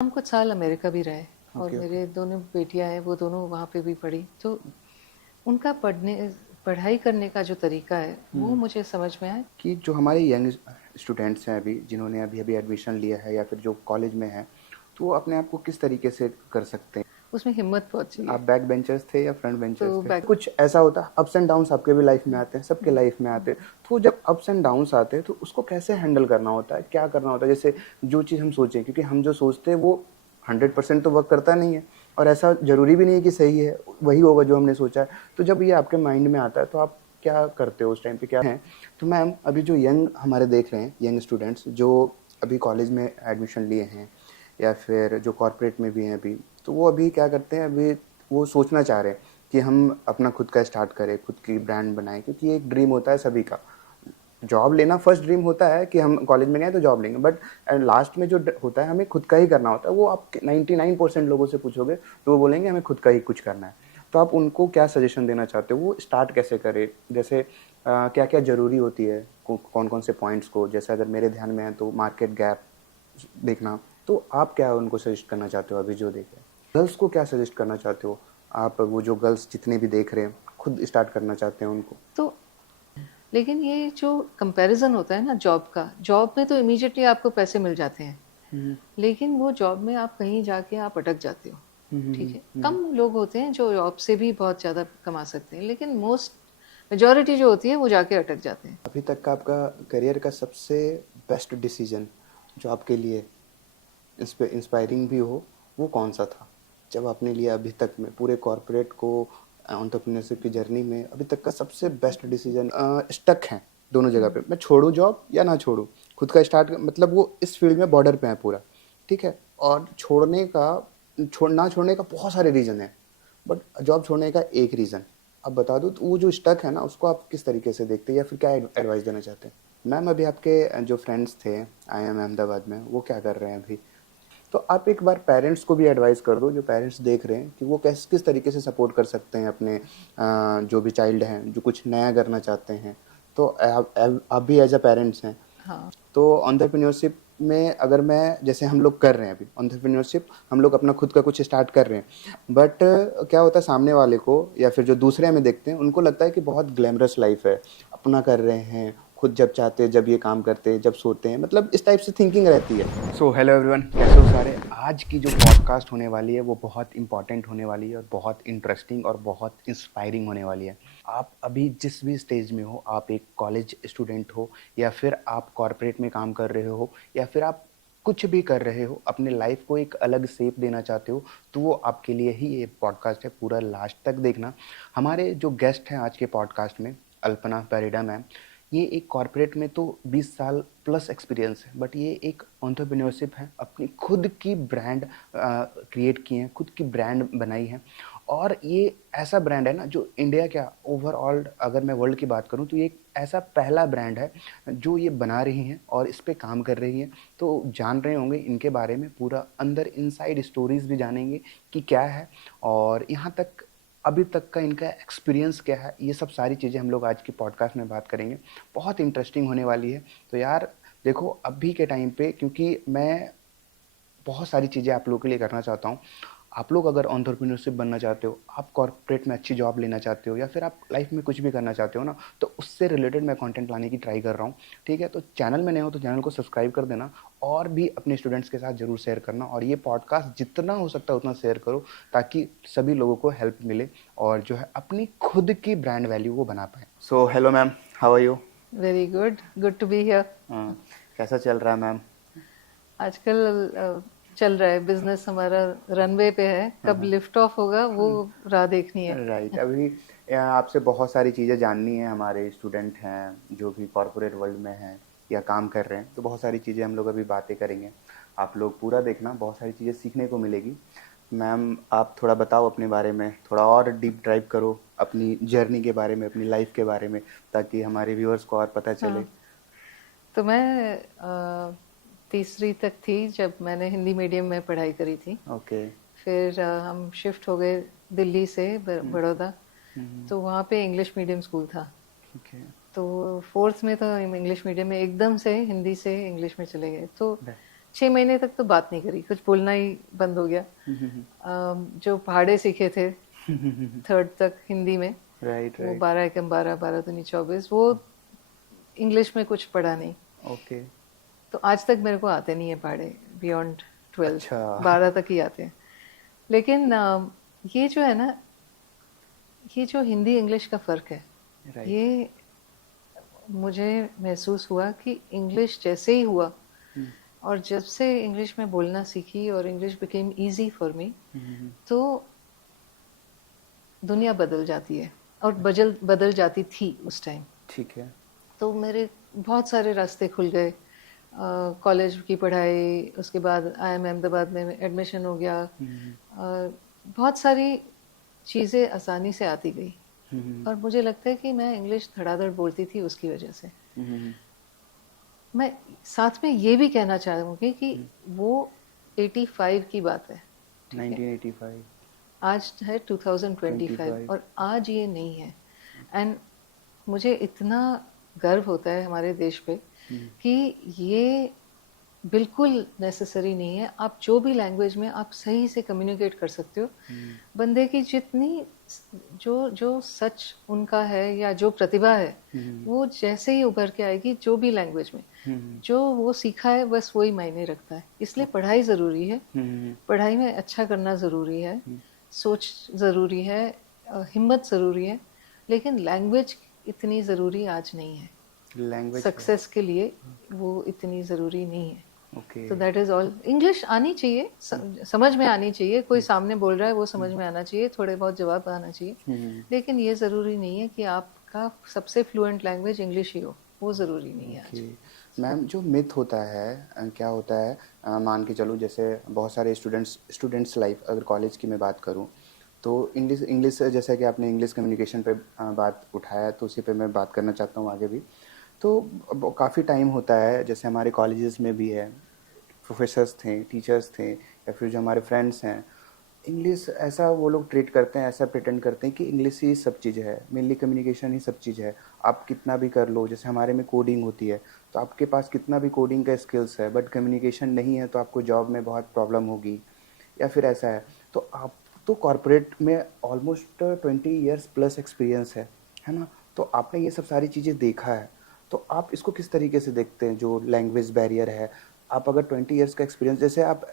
हम कुछ साल अमेरिका भी रहे और ओके, ओके। मेरे दोनों बेटियां हैं, वो दोनों वहाँ पे भी पढ़ी। तो उनका पढ़ाई करने का जो तरीका है वो हुँ, मुझे समझ में आया। कि जो हमारे यंग स्टूडेंट्स हैं अभी, जिन्होंने अभी-अभी एडमिशन लिया है या फिर जो कॉलेज में हैं, तो वो अपने आप को किस तरीके से कर सकते हैं? उसमें हिम्मत बहुत आप चाहिए। बैक बेंचर्स थे या फ्रंट तो बेंचर्स थे? बैक कुछ ऐसा होता है, अप्स एंड डाउन्स आपके भी लाइफ में आते हैं, सबके लाइफ में आते हैं। तो जब अप्स एंड डाउन्स आते हैं, तो उसको कैसे हैंडल करना होता है? क्या करना होता है? जैसे जो चीज़ हम सोचें, क्योंकि हम जो सोचते हैं वो 100% तो वर्क करता नहीं है और ऐसा ज़रूरी भी नहीं है कि सही है, वही होगा जो हमने सोचा है। तो जब ये आपके माइंड में आता है, तो आप क्या करते हो उस टाइम पे, क्या हैं? तो मैम, अभी जो यंग हमारे देख रहे हैं, यंग स्टूडेंट्स जो अभी कॉलेज में एडमिशन लिए हैं या फिर जो कॉर्पोरेट में भी हैं अभी, तो वो अभी क्या करते हैं, अभी वो सोचना चाह रहे हैं कि हम अपना खुद का स्टार्ट करें, खुद की ब्रांड बनाएं, क्योंकि एक ड्रीम होता है सभी का। जॉब लेना फर्स्ट ड्रीम होता है कि हम कॉलेज में गए तो जॉब लेंगे, बट लास्ट में जो होता है हमें खुद का ही करना होता है। वो आप 99% लोगों से पूछोगे तो वो बोलेंगे हमें खुद का ही कुछ करना है। तो आप उनको क्या सजेशन देना चाहते हो, वो स्टार्ट कैसे करे? जैसे क्या क्या ज़रूरी होती है, कौन कौन से पॉइंट्स को, जैसे अगर मेरे ध्यान में है तो मार्केट गैप देखना। तो आप क्या उनको सजेस्ट करना चाहते हो अभी जो देख रहे हैं? गर्ल्स को क्या सजेस्ट करना चाहते हो आप, वो जो गर्ल्स जितने भी देख रहे हैं खुद स्टार्ट करना चाहते हैं उनको? तो लेकिन ये जो कंपैरिजन होता है ना जॉब का, जॉब में तो इमीडिएटली आपको पैसे मिल जाते हैं, हम्म, लेकिन वो जॉब में आप कहीं जाके आप अटक जाते हो। हम्म, ठीक है, हम्म। कम लोग होते हैं जो जॉब से भी बहुत ज़्यादा कमा सकते हैं, लेकिन मोस्ट मेजॉरिटी जो होती है वो जाके अटक जाते हैं। अभी तक का आपका करियर का सबसे बेस्ट डिसीजन जो आपके लिए इंस्पायरिंग भी हो, वो कौन सा था जब आपने लिया अभी तक में पूरे कॉर्पोरेट को, एंटरप्रेन्योरशिप की जर्नी में अभी तक का सबसे बेस्ट डिसीजन? स्टक हैं दोनों जगह पे, मैं छोड़ूं जॉब या ना छोड़ूं, खुद का स्टार्ट, मतलब वो इस फील्ड में बॉर्डर पे है पूरा, ठीक है, और छोड़ने का, ना छोड़ने का बहुत सारे रीज़न है, बट जॉब छोड़ने का एक रीज़न अब बता दो, तो वो जो स्टक है ना उसको आप किस तरीके से देखते हैं या फिर क्या एडवाइस देना चाहते हैं? मैम, अभी आपके जो फ्रेंड्स थे IIM अहमदाबाद में, वो क्या कर रहे हैं अभी? तो आप एक बार पेरेंट्स को भी एडवाइस कर दो, जो पेरेंट्स देख रहे हैं, कि वो किस किस तरीके से सपोर्ट कर सकते हैं अपने जो भी चाइल्ड हैं जो कुछ नया करना चाहते हैं। तो आप भी एज अ पेरेंट्स हैं, हाँ। तो एंटरप्रेन्योरशिप में अगर मैं, जैसे हम लोग कर रहे हैं अभी एंटरप्रेन्योरशिप, हम लोग अपना खुद का कुछ स्टार्ट कर रहे हैं, बट क्या होता है सामने वाले को या फिर जो दूसरे हमें देखते हैं उनको लगता है कि बहुत ग्लैमरस लाइफ है, अपना कर रहे हैं, खुद जब चाहते हैं जब ये काम करते हैं, जब सोते हैं, मतलब इस टाइप से थिंकिंग रहती है। सो हेलो एवरीवन, कैसे हो सारे? आज की जो पॉडकास्ट होने वाली है वो बहुत इंपॉर्टेंट होने वाली है और बहुत इंटरेस्टिंग और बहुत इंस्पायरिंग होने वाली है। आप अभी जिस भी स्टेज में हो, आप एक कॉलेज स्टूडेंट हो या फिर आप कॉर्पोरेट में काम कर रहे हो या फिर आप कुछ भी कर रहे हो, अपने लाइफ को एक अलग शेप देना चाहते हो, तो वो आपके लिए ही ये पॉडकास्ट है, पूरा लास्ट तक देखना। हमारे जो गेस्ट हैं आज के पॉडकास्ट में, अल्पना परिडा मैम, ये एक कॉर्पोरेट में तो 20 साल प्लस एक्सपीरियंस है, बट ये एक एंटरप्रेन्योरशिप है, अपनी खुद की ब्रांड क्रिएट की है, खुद की ब्रांड बनाई है। और ये ऐसा ब्रांड है ना जो इंडिया क्या, ओवरऑल अगर मैं वर्ल्ड की बात करूं, तो ये एक ऐसा पहला ब्रांड है जो ये बना रही हैं और इस पे काम कर रही हैं। तो जान रहे होंगे इनके बारे में, पूरा अंदर इनसाइड स्टोरीज भी जानेंगे कि क्या है और यहाँ तक अभी तक का इनका एक्सपीरियंस क्या है। ये सब सारी चीज़ें हम लोग आज की पॉडकास्ट में बात करेंगे, बहुत इंटरेस्टिंग होने वाली है। तो यार देखो, अभी के टाइम पे, क्योंकि मैं बहुत सारी चीज़ें आप लोगों के लिए करना चाहता हूँ। आप लोग अगर एंटरप्रेन्योरशिप बनना चाहते हो, आप कॉर्पोरेट में अच्छी जॉब लेना चाहते हो या फिर आप लाइफ में कुछ भी करना चाहते हो ना, तो उससे रिलेटेड मैं कंटेंट लाने की ट्राई कर रहा हूँ। ठीक है, तो चैनल में नए हो तो चैनल को सब्सक्राइब कर देना और भी अपने स्टूडेंट्स के साथ ज़रूर शेयर करना, और ये पॉडकास्ट जितना हो सकता है उतना शेयर करो ताकि सभी लोगों को हेल्प मिले और जो है अपनी खुद की ब्रांड वैल्यू वो बना पाए। So hello ma'am, how are you? Very good, good to be here. कैसा चल रहा है मैम? आजकल चल रहा है बिजनेस, हमारा रनवे पे है, कब लिफ्ट ऑफ होगा वो राह देखनी है। राइट, अभी आपसे बहुत सारी चीज़ें जाननी है, हमारे स्टूडेंट हैं जो भी कॉरपोरेट वर्ल्ड में हैं या काम कर रहे हैं, तो बहुत सारी चीज़ें हम लोग अभी बातें करेंगे। आप लोग पूरा देखना, बहुत सारी चीज़ें सीखने को मिलेगी। मैम, आप थोड़ा बताओ अपने बारे में, थोड़ा और डीप ड्राइव करो अपनी जर्नी के बारे में, अपनी लाइफ के बारे में, ताकि हमारे व्यूअर्स को और पता चले। हाँ, तो मैं तीसरी तक थी जब मैंने हिंदी मीडियम में पढ़ाई करी थी। ओके। फिर हम शिफ्ट हो गए दिल्ली से बड़ौदा। तो वहाँ पे इंग्लिश मीडियम स्कूल था। ओके। तो फोर्थ में तो इंग्लिश मीडियम में एकदम से हिंदी से इंग्लिश में चले गए। तो 6 महीने तक तो बात नहीं करी, कुछ बोलना ही बंद हो गया। जो पहाड़े सीखे थे 3rd तक हिंदी में, राइट वो राइट 12 एकम 12, 12 दूनी 24, वो इंग्लिश में कुछ पढ़ा नहीं। ओके तो आज तक मेरे को आते नहीं है पहाड़े बियॉन्ड 12th, अच्छा 12 तक ही आते हैं। लेकिन ये जो है ना, ये जो हिंदी इंग्लिश का फ़र्क है, राइट ये मुझे महसूस हुआ कि इंग्लिश जैसे ही हुआ और जब से इंग्लिश में बोलना सीखी और English became easy for me, तो दुनिया बदल जाती है और बदल जाती थी उस टाइम। ठीक है तो मेरे बहुत सारे रास्ते खुल गए। कॉलेज की पढ़ाई, उसके बाद IIM अहमदाबाद में एडमिशन हो गया। बहुत सारी चीज़ें आसानी से आती गई और मुझे लगता है कि मैं इंग्लिश धड़ाधड़ बोलती थी उसकी वजह से। मैं साथ में ये भी कहना चाहूँगी कि वो 85 की बात है, ठीक है? 1985 आज है 2025 और आज ये नहीं है। एंड मुझे इतना गर्व होता है हमारे देश पे कि ये बिल्कुल नेसेसरी नहीं है। आप जो भी लैंग्वेज में आप सही से कम्युनिकेट कर सकते हो। बंदे की जितनी जो जो सच उनका है या जो प्रतिभा है, वो जैसे ही उभर के आएगी जो भी लैंग्वेज में, जो वो सीखा है बस वही मायने रखता है। इसलिए पढ़ाई ज़रूरी है, पढ़ाई में अच्छा करना ज़रूरी है, सोच ज़रूरी है, हिम्मत ज़रूरी है, लेकिन लैंग्वेज इतनी ज़रूरी आज नहीं है। लैंग्वेज सक्सेस के लिए वो इतनी ज़रूरी नहीं है। ओके तो दैट इज़ ऑल। इंग्लिश आनी चाहिए, समझ में आनी चाहिए। कोई सामने बोल रहा है वो समझ में आना चाहिए, थोड़े बहुत जवाब आना चाहिए, लेकिन ये ज़रूरी नहीं है कि आपका सबसे फ्लुएंट लैंग्वेज इंग्लिश ही हो, वो ज़रूरी नहीं है आज। मैम जो मिथ होता है क्या होता है मान के चलो जैसे बहुत सारे स्टूडेंट्स लाइफ अगर कॉलेज की मैं बात करूं तो इंग्लिश इंग्लिश जैसा कि आपने इंग्लिश कम्युनिकेशन पे बात उठाया तो उसी पे मैं बात करना चाहता हूं आगे भी। तो काफ़ी टाइम होता है जैसे हमारे कॉलेजेस में भी है, प्रोफेसर्स थे, टीचर्स थे या फिर जो हमारे फ्रेंड्स हैं, इंग्लिश ऐसा वो लोग ट्रीट करते हैं, ऐसा प्रिटेंड करते हैं कि इंग्लिश ही सब चीज़ है, मेनली कम्युनिकेशन ही सब चीज़ है। आप कितना भी कर लो, जैसे हमारे में कोडिंग होती है तो आपके पास कितना भी कोडिंग का स्किल्स है बट कम्युनिकेशन नहीं है तो आपको जॉब में बहुत प्रॉब्लम होगी या फिर ऐसा है। तो आप तो कॉरपोरेट में ऑलमोस्ट 20 ईयर्स प्लस एक्सपीरियंस है ना? तो आपने ये सब सारी चीज़ें देखा है, तो आप इसको किस तरीके से देखते हैं जो लैंग्वेज बैरियर है? आप अगर 20 ईयर्स का एक्सपीरियंस, जैसे आप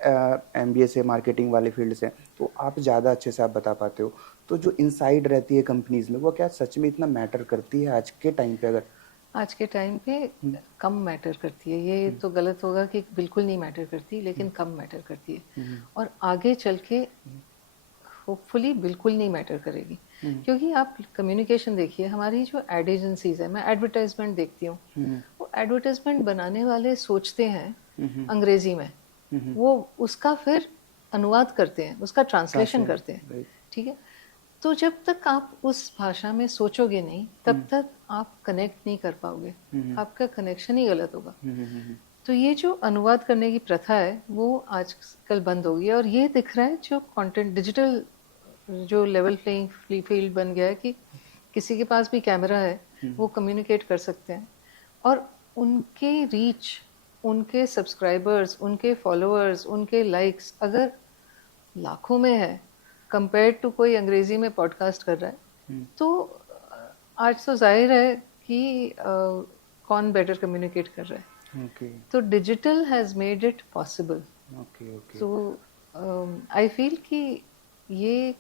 MBA से मार्केटिंग वाले फील्ड से, तो आप ज़्यादा अच्छे से आप बता पाते हो। तो जो इनसाइड रहती है कंपनीज में वो क्या सच में इतना मैटर करती है आज के टाइम पे? अगर आज के टाइम पे कम मैटर करती है, ये तो गलत होगा कि बिल्कुल नहीं मैटर करती, लेकिन कम मैटर करती है और आगे चल के होपफुली बिल्कुल नहीं मैटर करेगी। क्योंकि आप कम्युनिकेशन देखिए, हमारी जो एड एजेंसीज है, मैं एडवर्टाइजमेंट देखती हूँ, वो एडवर्टाइजमेंट बनाने वाले सोचते हैं अंग्रेजी में, वो उसका फिर अनुवाद करते हैं, उसका ट्रांसलेशन करते हैं, ठीक है? तो जब तक आप उस भाषा में सोचोगे नहीं, तब तक आप कनेक्ट नहीं कर पाओगे, आपका कनेक्शन ही गलत होगा। तो ये जो अनुवाद करने की प्रथा है वो आजकल बंद हो गई है और ये दिख रहा है जो कंटेंट डिजिटल जो लेवल प्लेइंग फील्ड बन गया है कि किसी के पास भी कैमरा है, वो कम्युनिकेट कर सकते हैं और उनके रीच, उनके सब्सक्राइबर्स, उनके फॉलोअर्स, उनके लाइक्स अगर लाखों में है कंपेयर टू कोई अंग्रेजी में पॉडकास्ट कर रहा है, तो आज तो जाहिर है कि कौन बेटर कम्युनिकेट कर रहा है। तो digital has made it possible. तो आई फील कि ये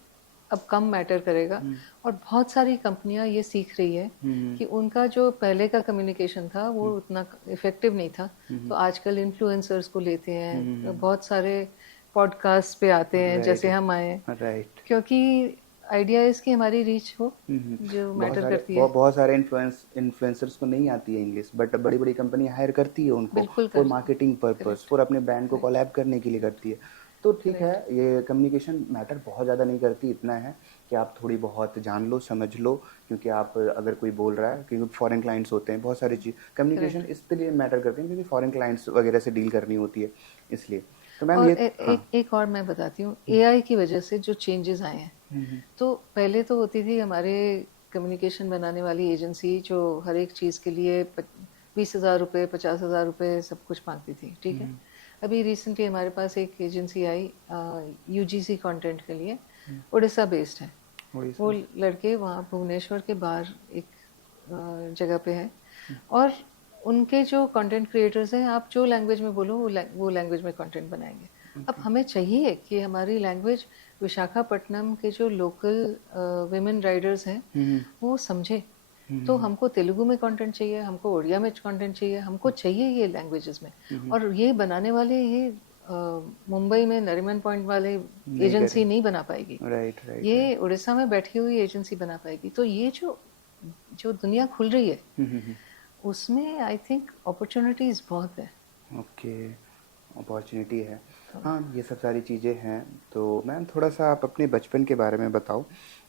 अब कम मैटर करेगा और बहुत सारी कंपनियां ये सीख रही है कि उनका जो पहले का कम्युनिकेशन था वो उतना इफेक्टिव नहीं था, तो आजकल इन्फ्लुएंसर्स को लेते हैं, बहुत सारे पॉडकास्ट पे आते हैं, जैसे हम आए, क्योंकि आइडिया इज कि हमारी रीच हो जो मैटर करती है। बहुत सारे इन्फ्लुएंसर्स को नहीं आती है इंग्लिश, बट बड़ी बड़ी कंपनी हायर करती है उनको फॉर मार्केटिंग पर्पस, फॉर अपने ब्रांड को कोलैब करने के लिए करती है। तो ठीक है, ये कम्युनिकेशन मैटर बहुत ज़्यादा नहीं करती, इतना है कि आप थोड़ी बहुत जान लो, समझ लो, क्योंकि आप अगर कोई बोल रहा है, क्योंकि फॉरेन क्लाइंट्स होते हैं, बहुत सारी चीज़ कम्युनिकेशन इसलिए मैटर करते हैं क्योंकि फॉरेन क्लाइंट्स वगैरह से डील करनी होती है, इसलिए। तो मैम और ये एक और मैं बताती हूँ, AI की वजह से जो चेंजेस आए हैं, तो पहले तो होती थी हमारे कम्युनिकेशन बनाने वाली एजेंसी जो हर एक चीज़ के लिए 20,000 रुपये, 50,000 रुपये सब कुछ मांगती थी, ठीक है? अभी रिसेंटली हमारे पास एक एजेंसी आई यूजीसी कंटेंट के लिए, उड़ीसा बेस्ड है। वो लड़के वहाँ भुवनेश्वर के बाहर एक जगह पे है, और उनके जो कंटेंट क्रिएटर्स हैं, आप जो लैंग्वेज में बोलो वो लैंग्वेज में कंटेंट बनाएंगे। अब हमें चाहिए कि हमारी लैंग्वेज विशाखापट्टनम के जो लोकल विमेन राइडर्स हैं वो समझे। तो हमको तेलुगु में कंटेंट चाहिए, हमको उड़िया में कंटेंट चाहिए, हमको चाहिए ये लैंग्वेजेस में। और ये बनाने वाले ये मुंबई में नरीमन पॉइंट वाले एजेंसी नहीं बना पाएगी। राइट ये उड़ीसा में बैठी हुई एजेंसी बना पाएगी। तो ये जो जो दुनिया खुल रही है उसमें आई थिंक अपॉर्चुनिटीज बहुत है। ओके, अपॉर्चुनिटी है। हाँ, ये सब सारी चीज़ें हैं। तो मैम थोड़ा सा आप अपने बचपन के बारे में बताओ,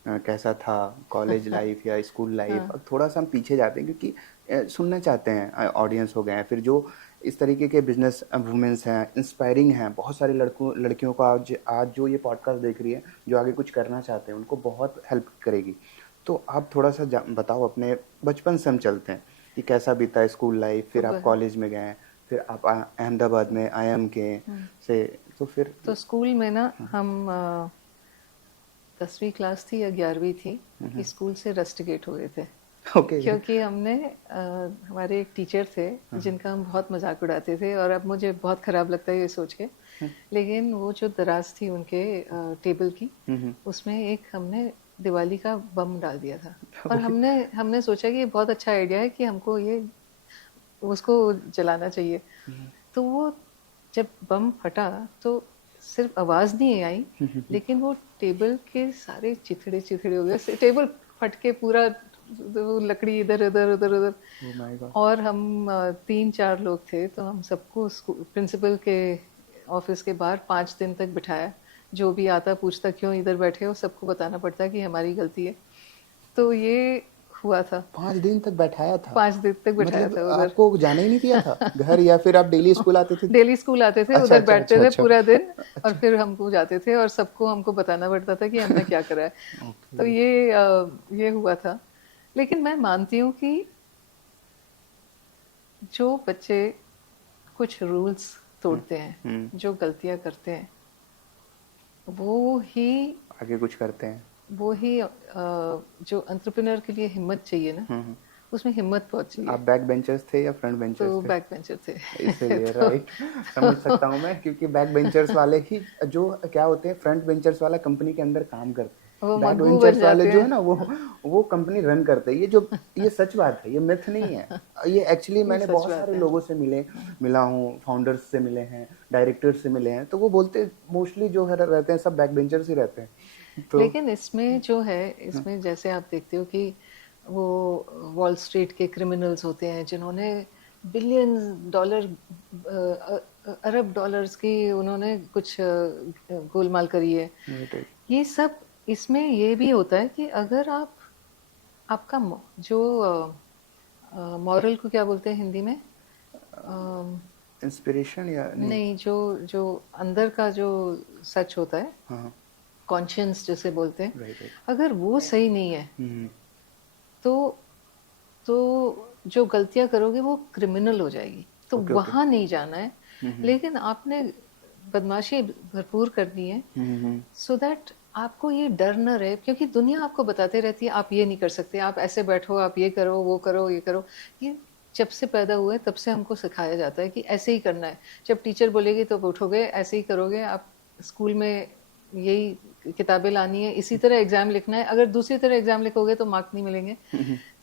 कैसा था कॉलेज लाइफ या स्कूल लाइफ। अब थोड़ा सा हम पीछे जाते हैं क्योंकि सुनना चाहते हैं, ऑडियंस हो गए हैं, फिर जो इस तरीके के बिजनेस वुमेन्स हैं, इंस्पायरिंग हैं, बहुत सारे लड़कियों को आज जो ये पॉडकास्ट देख रही है, जो आगे कुछ करना चाहते हैं, उनको बहुत हेल्प करेगी। तो आप थोड़ा सा बताओ, अपने बचपन से हम चलते हैं कि कैसा बीता स्कूल लाइफ, फिर आप कॉलेज में गए, फिर आप अहमदाबाद में IIM के से, तो फिर तो स्कूल में ना हम 10वीं क्लास थी या 11वीं थी कि स्कूल से रस्टिकेट हुए थे। ओके। क्योंकि हमने हमारे एक टीचर थे जिनका हम बहुत मजाक उड़ाते थे, और अब मुझे बहुत खराब लगता है ये सोच के, लेकिन वो जो दराज थी उनके टेबल की, उसमें एक हमने दिवाली का बम डाल दिया था। और हमने सोचा कि ये बहुत अच्छा आइडिया है कि हमको ये उसको जलाना चाहिए। तो वो जब बम फटा तो सिर्फ आवाज नहीं आई, लेकिन वो टेबल के सारे चिथड़े चिथड़े हो गए। टेबल फट के पूरा लकड़ी इधर उधर उधर उधर। और हम 3-4 लोग थे, तो हम सबको प्रिंसिपल के ऑफिस के बाहर 5 दिन तक बिठाया। जो भी आता पूछता क्यों इधर बैठे हो, सबको बताना पड़ता कि हमारी गलती है। तो ये हुआ था। 5 दिन तक बैठाया था? 5 दिन तक बैठाया मतलब था उधर। आपको जाने ही नहीं दिया था घर, या फिर आप डेली स्कूल आते थे? डेली स्कूल आते थे, अच्छा उधर अच्छा बैठते अच्छा थे अच्छा पूरा दिन, और अच्छा। फिर हमको जाते थे और सबको हमको बताना पड़ता था कि हमने क्या करा है। तो ये हुआ था। लेकिन मैं मानती हूँ कि जो बच्चे कुछ रूल्स तोड़ते हैं, जो गलतियां करते हैं, वो ही आगे कुछ करते हैं। जो एंटरप्रेन्योर के लिए हिम्मत चाहिए ना, उसमें हिम्मत बहुत चाहिए। आप बैक बेंचर्स थे या फ्रंट बेंचर्स तो थे? बैक बेंचर थे। इसीलिए तो, राइट, समझ सकता हूँ मैं, क्योंकि बैक बेंचर्स वाले ही जो क्या होते हैं, फ्रंट बेंचर्स वाला कंपनी के अंदर काम करते हैं, वो बैक मग्गू बन बेंचर्स वाले जाते जो है हैं। ना, वो कंपनी रन करते हैं। ये सच बात है, ये मिथ नहीं है। ये एक्चुअली ये मैंने सच बहुत बात सारे है। लोगों से मिला हूँ, फाउंडर्स से मिले हैं, डायरेक्टर्स से मिले हैं, तो वो बोलते मोस्टली जो है रहते हैं सब बैक बेंचर्स ही रहते हैं। तो लेकिन इसमें जो है, इसमें जैसे आप देखते हो कि वो वॉल स्ट्रीट के क्रिमिनल्स होते हैं जिन्होंने $बिलियंस, अरब डॉलर्स की उन्होंने कुछ गोलमाल करी है। ये सब इसमें ये भी होता है कि अगर आपका जो मॉरल को क्या बोलते हैं हिंदी में, इंस्पिरेशन या नहीं? नहीं, जो जो अंदर का जो सच होता है, हाँ, कॉन्शियंस जिसे बोलते हैं, राइट अगर वो सही नहीं है राइट। तो तो जो गलतियां करोगे वो क्रिमिनल हो जाएगी। तो ओके ओके। वहां नहीं जाना है। लेकिन आपने बदमाशी भरपूर करनी है, सो दैट आपको ये डर न रहे। क्योंकि दुनिया आपको बताते रहती है आप ये नहीं कर सकते, आप ऐसे बैठो, आप ये करो, वो करो, ये करो। ये जब से पैदा हुए तब से हमको सिखाया जाता है कि ऐसे ही करना है। जब टीचर बोलेगी तो उठोगे, ऐसे ही करोगे। आप स्कूल में यही किताबें लानी है, इसी तरह एग्जाम लिखना है। अगर दूसरी तरह एग्जाम लिखोगे तो मार्क नहीं मिलेंगे।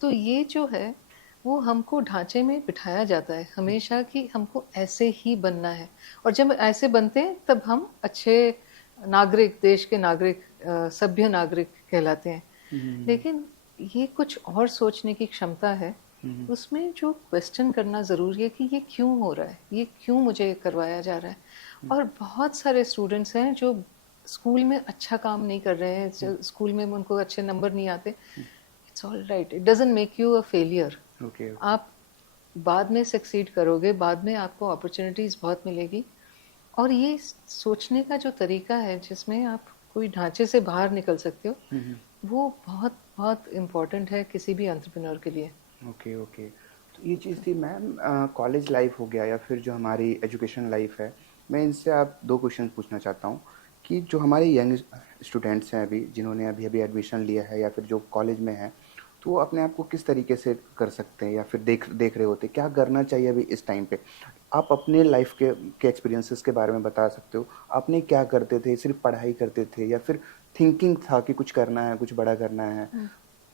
तो ये जो है वो हमको ढांचे में बिठाया जाता है हमेशा कि हमको ऐसे ही बनना है। और जब ऐसे बनते हैं तब हम अच्छे नागरिक, देश के नागरिक, सभ्य नागरिक कहलाते हैं। लेकिन ये कुछ और सोचने की क्षमता है, उसमें जो क्वेश्चन करना ज़रूरी है कि ये क्यों हो रहा है, ये क्यों मुझे करवाया जा रहा है। और बहुत सारे स्टूडेंट्स हैं जो स्कूल में अच्छा काम नहीं कर रहे हैं, स्कूल में उनको अच्छे नंबर नहीं आते। It's all right, it doesn't make you a failure. आप बाद में सक्सीड करोगे, बाद में आपको अपॉर्चुनिटीज़ बहुत मिलेगी। और ये सोचने का जो तरीका है जिसमें आप कोई ढांचे से बाहर निकल सकते हो, वो बहुत बहुत इम्पोर्टेंट है किसी भी एंटरप्रेन्योर के लिए। Okay okay. तो ये चीज़ थी मैम, कॉलेज लाइफ हो गया या फिर जो हमारी एजुकेशन लाइफ है, मैं इनसे आप दो क्वेश्चन पूछना चाहता हूँ कि जो हमारे यंग स्टूडेंट्स हैं अभी, जिन्होंने अभी अभी एडमिशन लिया है या फिर जो कॉलेज में हैं, तो वो अपने आप को किस तरीके से कर सकते हैं या फिर देख देख रहे होते हैं, क्या करना चाहिए अभी इस टाइम पे? आप अपने लाइफ के एक्सपीरियंसेस के बारे में बता सकते हो। आपने क्या करते थे, सिर्फ पढ़ाई करते थे या फिर थिंकिंग था कि कुछ करना है, कुछ बड़ा करना है?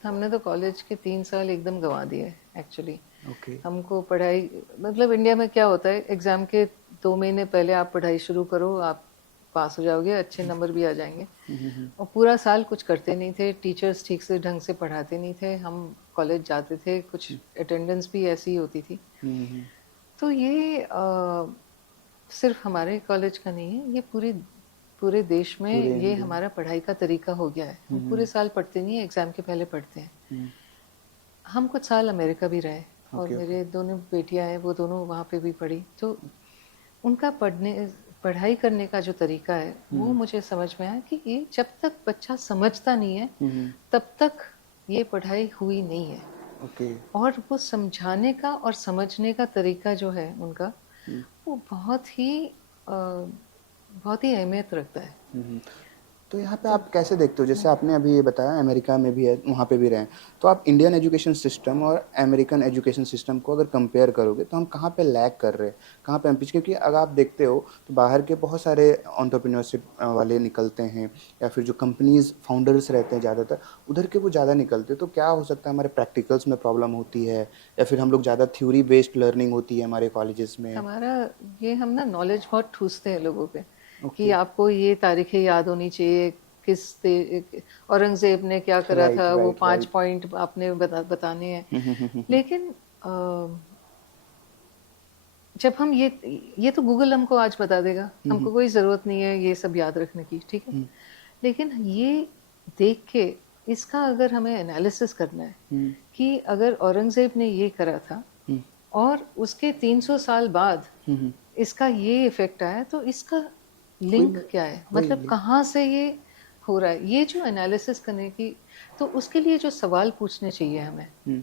हमने तो कॉलेज के 3 साल एकदम गंवा दिए एक्चुअली। ओके। हमको पढ़ाई, मतलब इंडिया में क्या होता है, एग्जाम के 2 महीने पहले आप पढ़ाई शुरू करो, आप पास हो जाओगे, अच्छे नंबर भी आ जाएंगे। और पूरा साल कुछ करते नहीं थे, टीचर्स ठीक से ढंग से पढ़ाते नहीं थे, हम कॉलेज जाते थे, कुछ अटेंडेंस भी ऐसी ही होती थी। तो ये सिर्फ हमारे कॉलेज का नहीं है, ये पूरे देश में पूरे ये इंडिया में। हमारा पढ़ाई का तरीका हो गया है। हम पूरे साल पढ़ते नहीं है, एग्जाम के पहले पढ़ते हैं। हम कुछ साल अमेरिका भी रहे और ओके, ओके। मेरे दोनों बेटियां हैं, वो दोनों वहाँ पे भी पढ़ी। तो उनका पढ़ाई करने का जो तरीका है वो मुझे समझ में आया कि ये जब तक बच्चा समझता नहीं है तब तक ये पढ़ाई हुई नहीं है। ओके। और वो समझाने का और समझने का तरीका जो है उनका, वो बहुत ही अहमियत रखता है। तो यहाँ पे आप कैसे देखते हो, जैसे आपने अभी ये बताया अमेरिका में भी है, वहाँ पे भी रहे हैं, तो आप इंडियन एजुकेशन सिस्टम और अमेरिकन एजुकेशन सिस्टम को अगर कंपेयर करोगे तो हम कहाँ पे लैग कर रहे हैं, कहाँ पे हम पीछे? क्योंकि अगर आप देखते हो तो बाहर के बहुत सारे एंटरप्रेन्योरशिप वाले निकलते हैं या फिर जो कंपनीज फाउंडर्स रहते हैं ज़्यादातर उधर के वो ज़्यादा निकलते हैं। तो क्या हो सकता है हमारे प्रैक्टिकल्स में प्रॉब्लम होती है या फिर हम लोग ज़्यादा थ्योरी बेस्ड लर्निंग होती है हमारे कॉलेजेस में? हमारा ये हम ना नॉलेज बहुत ठूसते हैं लोगों पे कि ओके। आपको ये तारीखें याद होनी चाहिए, औरंगजेब ने क्या करा राइट, था, वो राइट, 5 पॉइंट आपने बताने हैं। लेकिन जब हम ये तो गूगल हमको आज बता देगा, हमको कोई ज़रूरत नहीं है ये सब याद रखने की, ठीक है। लेकिन ये देख के इसका अगर हमें एनालिसिस करना है कि अगर औरंगजेब ने ये करा था और उसके 300 साल बाद इसका ये इफेक्ट आया, तो इसका लिंक क्या है, वही मतलब लिंक। कहाँ से ये हो रहा है, ये जो एनालिसिस करने की, तो उसके लिए जो सवाल पूछने चाहिए हमें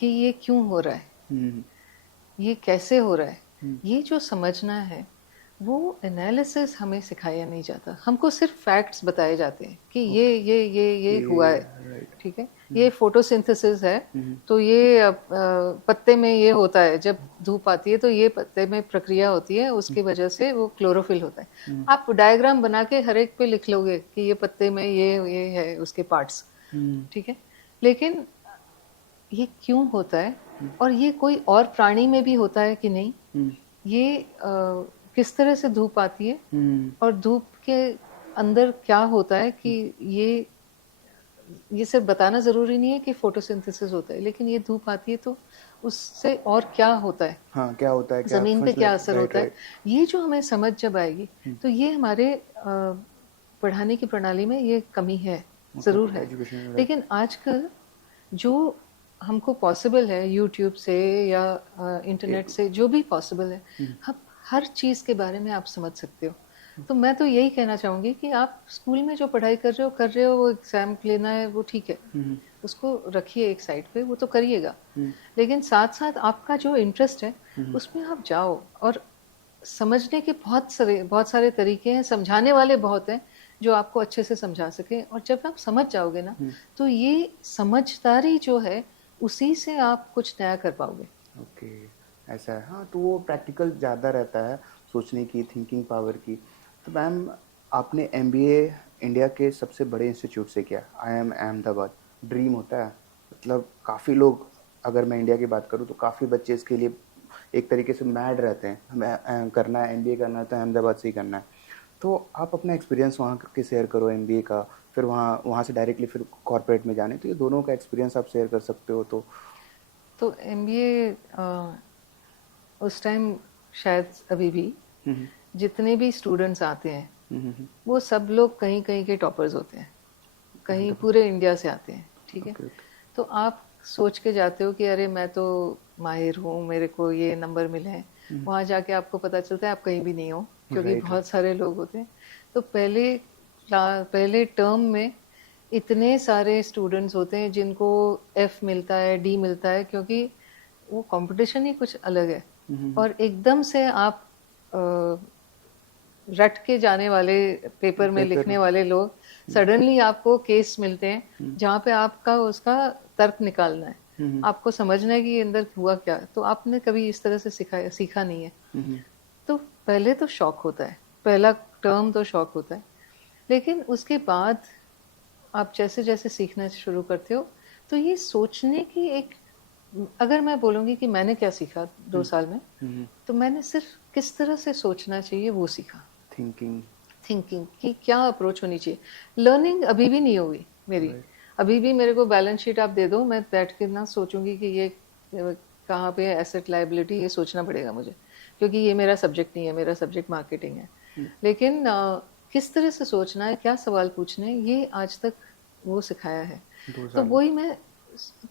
कि ये क्यों हो रहा है, ये कैसे हो रहा है, ये जो समझना है, वो एनालिसिस हमें सिखाया नहीं जाता। हमको सिर्फ फैक्ट्स बताए जाते हैं कि ये हुआ है, राइट। ठीक है। ये फोटोसिंथेसिस है, तो ये पत्ते में ये होता है, जब धूप आती है तो ये पत्ते में प्रक्रिया होती है, उसकी वजह से वो क्लोरोफिल होता है। आप डायग्राम बना के हर एक पे लिख लोगे कि ये पत्ते में ये है उसके पार्ट्स, ठीक है। लेकिन ये क्यों होता है और ये कोई और प्राणी में भी होता है कि नहीं, ये किस तरह से धूप आती है और धूप के अंदर क्या होता है, कि ये सिर्फ बताना जरूरी नहीं है कि फोटोसिंथेसिस होता है, लेकिन ये धूप आती है तो उससे और क्या होता है, हाँ, क्या होता है, क्या जमीन पे फंक्शन? क्या असर राइट, होता है, राइट। ये जो हमें समझ जब आएगी, तो ये हमारे पढ़ाने की प्रणाली में ये कमी है, जरूर है। Education, right. लेकिन आजकल जो हमको पॉसिबल है यूट्यूब से या इंटरनेट से, जो भी पॉसिबल है, हम हर चीज़ के बारे में आप समझ सकते हो। तो मैं तो यही कहना चाहूँगी कि आप स्कूल में जो पढ़ाई कर रहे हो, वो एग्जाम लेना है, वो ठीक है, उसको रखिए एक साइड पे, वो तो करिएगा। लेकिन साथ साथ आपका जो इंटरेस्ट है उसमें आप जाओ, और समझने के बहुत सारे तरीके हैं, समझाने वाले बहुत हैं जो आपको अच्छे से समझा सके। और जब आप समझ जाओगे ना, तो ये समझदारी जो है उसी से आप कुछ नया कर पाओगे। ओके, ऐसा है। हाँ, तो वो प्रैक्टिकल ज़्यादा रहता है, सोचने की, थिंकिंग पावर की। तो मैम, आपने एमबीए इंडिया के सबसे बड़े इंस्टीट्यूट से किया, आईआईएम अहमदाबाद। ड्रीम होता है, मतलब काफ़ी लोग, अगर मैं इंडिया की बात करूँ तो काफ़ी बच्चे इसके लिए एक तरीके से मैड रहते हैं, हमें करना है, एमबीए करना है तो अहमदाबाद से ही करना है। तो आप अपना एक्सपीरियंस वहाँ के शेयर करो एमबीए का, फिर वहाँ वहाँ से डायरेक्टली फिर कॉर्पोरेट में जाने, तो ये दोनों का एक्सपीरियंस आप शेयर कर सकते हो तो। तो एमबीए उस टाइम, शायद अभी भी, जितने भी स्टूडेंट्स आते हैं वो सब लोग कहीं कहीं के टॉपर्स होते हैं, कहीं पूरे इंडिया से आते हैं, ठीक है। Okay, okay. तो आप सोच के जाते हो कि अरे मैं तो माहिर हूँ, मेरे को ये नंबर मिले हैं, वहाँ जाके आपको पता चलता है आप कहीं भी नहीं हो, क्योंकि राइट। बहुत सारे लोग होते हैं। तो पहले टर्म में इतने सारे स्टूडेंट्स होते हैं जिनको एफ मिलता है, डी मिलता है, क्योंकि वो कंपटीशन ही कुछ अलग है। और एकदम से आप रट के जाने वाले पेपर में लिखने वाले लोग, सडनली आपको केस मिलते हैं जहाँ पे आपका उसका तर्क निकालना है, आपको समझना है कि ये अंदर हुआ क्या, तो आपने कभी इस तरह से सीखा नहीं है। तो पहले तो शौक होता है, पहला टर्म तो शौक होता है, लेकिन उसके बाद आप जैसे जैसे सीखना शुरू करते हो तो ये सोचने की एक, अगर मैं बोलूँगी कि मैंने क्या सीखा 2 साल में, तो मैंने सिर्फ किस तरह से सोचना चाहिए वो सीखा। थिंकिंग। थिंकिंग की क्या अप्रोच होनी चाहिए। लर्निंग अभी भी नहीं हुई मेरी, अभी भी मेरे को बैलेंस शीट आप दे दो, मैं बैठ के ना सोचूंगी कि ये कहाँ पे एसेट लायबिलिटी, ये सोचना पड़ेगा मुझे, क्योंकि ये मेरा सब्जेक्ट नहीं है, मेरा सब्जेक्ट मार्केटिंग है। लेकिन किस तरह से सोचना है, क्या सवाल पूछने हैं, ये आज तक वो सिखाया है। 2 तो साल। वही मैं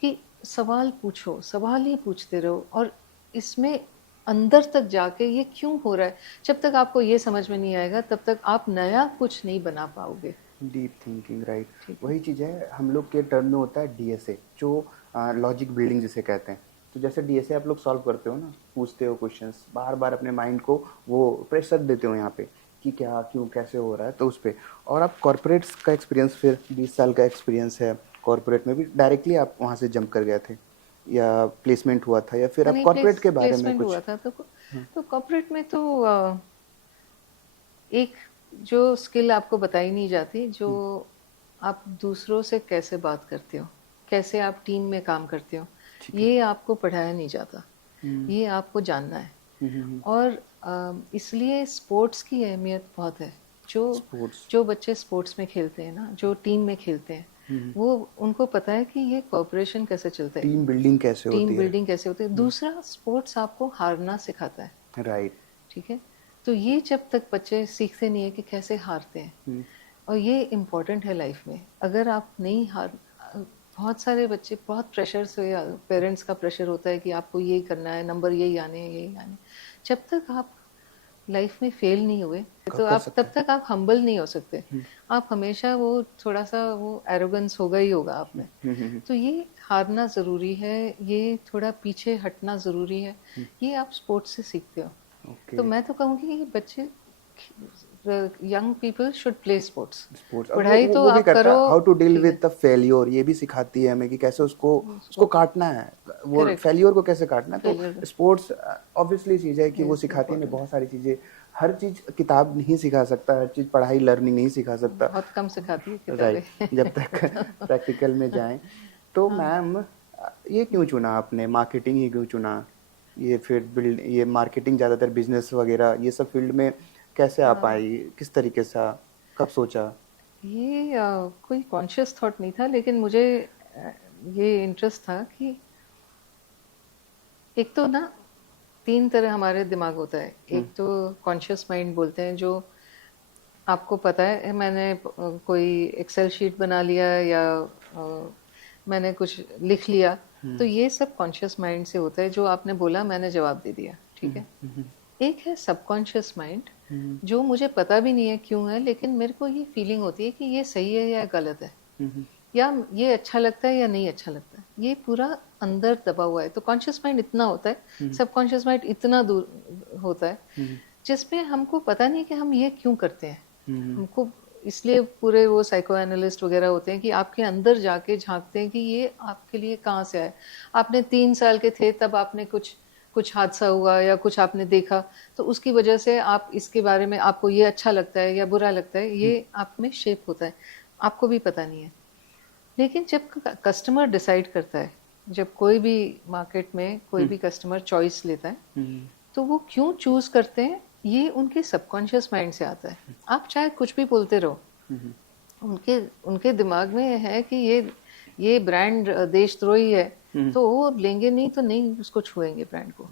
कि सवाल पूछो, सवाल ही पूछते रहो, और इसमें अंदर तक जाके ये क्यों हो रहा है, जब तक आपको ये समझ में नहीं आएगा तब तक आप नया कुछ नहीं बना पाओगे। Deep thinking, right. ठीक है। वही चीज़ है, हम लोग के टर्म में होता है डीएसए, जो लॉजिक बिल्डिंग जिसे कहते हैं। तो जैसे डीएसए आप लोग सॉल्व करते हो ना, पूछते हो क्वेश्चंस, बार बार अपने माइंड को वो प्रेशर देते हो यहाँ पे कि क्या, क्यों, कैसे हो रहा है, तो उस पर। और आप कॉर्पोरेट्स का एक्सपीरियंस, फिर 20 साल का एक्सपीरियंस है कॉर्पोरेट में भी, डायरेक्टली आप वहाँ से जंप कर गए थे, या प्लेसमेंट हुआ था, या फिर आप नहीं, कॉर्पोरेट के बारे में प्लेसमेंट कुछ? हुआ था तो कॉर्पोरेट में तो एक जो स्किल आपको बताई नहीं जाती, जो आप दूसरों से कैसे बात करते हो, कैसे आप टीम में काम करते हो, ठीक है। ये आपको पढ़ाया नहीं जाता, ये आपको जानना है। और इसलिए स्पोर्ट्स की अहमियत बहुत है। जो स्पोर्ट्स। जो बच्चे स्पोर्ट्स में खेलते हैं ना, जो टीम में खेलते हैं, वो उनको पता है कि ये कॉर्पोरेशन कैसे चलता है, टीम बिल्डिंग कैसे टीम होती है। बिल्डिंग कैसे होती है। दूसरा, स्पोर्ट्स आपको हारना सिखाता है। राइट। ठीक है। तो ये जब तक बच्चे सीखते नहीं है कि कैसे हारते हैं, और ये इम्पोर्टेंट है लाइफ में। अगर आप नहीं बहुत सारे बच्चे बहुत प्रेशर से, पेरेंट्स का प्रेशर होता है कि आपको यही करना है, नंबर यही आने हैं, यही आने। जब तक आप लाइफ में फेल नहीं हुए तो कर आप सकते तब तक आप हम्बल नहीं हो सकते। आप हमेशा वो थोड़ा सा वो एरोगेंस होगा ही होगा आप में। तो ये हारना ज़रूरी है, ये थोड़ा पीछे हटना ज़रूरी है, ये आप स्पोर्ट्स से सीखते हो। ओके। तो मैं तो कहूँगी कि बच्चे, young people should play sports. Sports, और पढ़ाई तो वो भी आप करता करो, है हाउ टू डील ठीक विद है, द फेलियर, ये भी सिखाती है हमें कि कैसे उसको काटना है, वो करेक्ट, फेलियर को कैसे काटना है। तो फेलियर स्पोर्ट्स ऑब्वियसली चीज़ है कि वो इज सिखाती है हमें इम्पोर्टेंट। बहुत सारी चीज़ें। हर चीज़ किताब नहीं सिखा सकता, हर चीज़ पढ़ाई लर्निंग नहीं सिखा सकता। बहुत कम सिखाती है राइट। किताबें। जब तक प्रैक्टिकल में जाएं। तो हाँ, मैम, ये क्यों चुना आपने, मार्केटिंग ही क्यों चुना? ये फिर बिल्ड, ये मार्केटिंग ज़्यादातर बिजनेस वगैरह ये सब फील्ड में कैसे आ पाई, किस तरीके से, कब सोचा? ये कोई कॉन्शियस थॉट नहीं था, लेकिन मुझे ये इंटरेस्ट था कि एक तो ना 3 तरह हमारे दिमाग होता है। एक तो कॉन्शियस माइंड बोलते हैं, जो आपको पता है, मैंने कोई एक्सेल शीट बना लिया, या मैंने कुछ लिख लिया, तो ये सब कॉन्शियस माइंड से होता है। जो आपने बोला मैंने जवाब दे दिया, ठीक है। एक है सबकॉन्शियस माइंड, जो मुझे पता भी नहीं है क्यों है, लेकिन मेरे को ये फीलिंग होती है कि ये सही है या गलत है, या ये अच्छा लगता है या नहीं अच्छा लगता है, ये पूरा अंदर दबा हुआ है। तो कॉन्शियस माइंड इतना होता है, सबकॉन्शियस माइंड इतना दूर होता है, जिसमें हमको पता नहीं कि हम ये क्यों करते हैं। हमको इसलिए पूरे वो साइको एनालिस्ट वगैरह होते हैं कि आपके अंदर जाके झांकते हैं कि ये आपके लिए कहाँ से आया। आपने 3 साल के थे तब आपने कुछ कुछ हादसा हुआ या कुछ आपने देखा, तो उसकी वजह से आप इसके बारे में, आपको ये अच्छा लगता है या बुरा लगता है, ये आप में शेप होता है, आपको भी पता नहीं है। लेकिन जब कस्टमर डिसाइड करता है, जब कोई भी मार्केट में कोई भी कस्टमर चॉइस लेता है, तो वो क्यों चूज करते हैं, ये उनके सबकॉन्शियस माइंड से आता है। आप चाहे कुछ भी बोलते रहो, उनके उनके दिमाग में है कि ये ब्रांड देशद्रोही है, तो वो लेंगे नहीं, तो नहीं उसको छुएंगे ब्रांड को,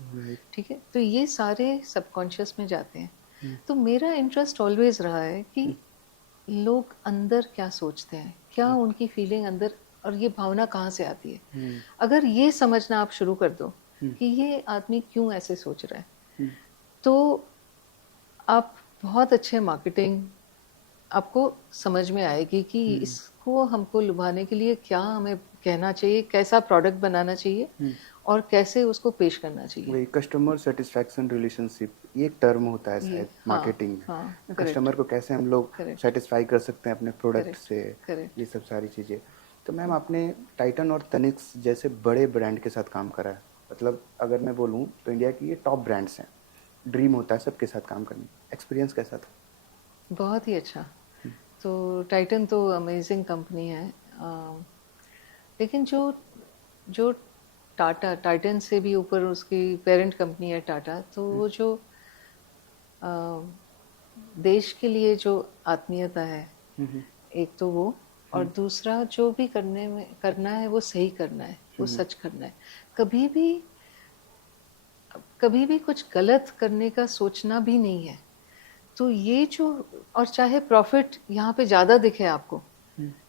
ठीक है। तो ये सारे सबकॉन्शियस में जाते हैं। तो मेरा इंटरेस्ट ऑलवेज रहा है कि लोग अंदर क्या सोचते हैं, क्या उनकी फीलिंग अंदर, और ये भावना कहाँ से आती है। अगर ये समझना आप शुरू कर दो कि ये आदमी क्यों ऐसे सोच रहा है, तो आप बहुत अच्छे मार्केटिंग आपको समझ में आएगी कि इसको हमको लुभाने के लिए क्या हमें कहना चाहिए, कैसा प्रोडक्ट बनाना चाहिए और कैसे उसको पेश करना चाहिए। वही कस्टमर सेटिस्फैक्शन रिलेशनशिप, ये एक टर्म होता है ये शायद हाँ, मार्केटिंग हाँ, में। करेक्ट, कस्टमर को कैसे हम लोग करेक्ट, सेटिस्फाई कर सकते हैं अपने प्रोडक्ट करेक्ट, से, करेक्ट। ये सब सारी चीज़ें। तो मैम आपने टाइटन और तनिक्स जैसे बड़े ब्रांड के साथ काम करा है, मतलब अगर मैं बोलूँ तो इंडिया की ये टॉप ब्रांड्स हैं, ड्रीम होता है सबके साथ काम करने, एक्सपीरियंस कैसा था? बहुत ही अच्छा। तो टाइटन तो अमेजिंग कंपनी है, लेकिन जो जो टाटा, टाइटन से भी ऊपर उसकी पेरेंट कंपनी है टाटा, तो वो जो अ, देश के लिए जो आत्मीयता है, एक तो वो, और दूसरा जो भी करने में करना है वो सही करना है, वो सच करना है। कभी भी कभी भी कुछ गलत करने का सोचना भी नहीं है। तो ये जो, और चाहे प्रॉफिट यहाँ पे ज़्यादा दिखे आपको,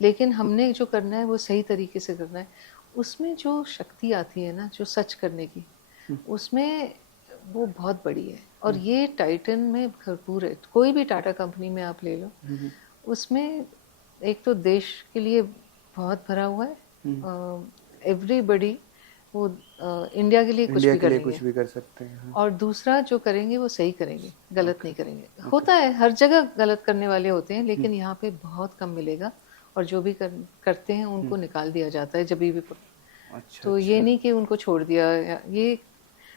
लेकिन हमने जो करना है वो सही तरीके से करना है। उसमें जो शक्ति आती है ना, जो सच करने की, उसमें वो बहुत बड़ी है। और ये टाइटन में भरपूर है। कोई भी टाटा कंपनी में आप ले लो, उसमें एक तो देश के लिए बहुत भरा हुआ है, एवरीबडी, वो इंडिया के लिए कुछ इंडिया भी के लिए करेंगे, कुछ भी कर सकते हैं, हाँ। और दूसरा जो करेंगे वो सही करेंगे, गलत ओके, नहीं करेंगे। ओके। होता है, हर जगह गलत करने वाले होते हैं, लेकिन यहाँ पे बहुत कम मिलेगा। और जो भी करते हैं उनको निकाल दिया जाता है जब भी। अच्छा तो ये अच्छा। नहीं कि उनको छोड़ दिया, ये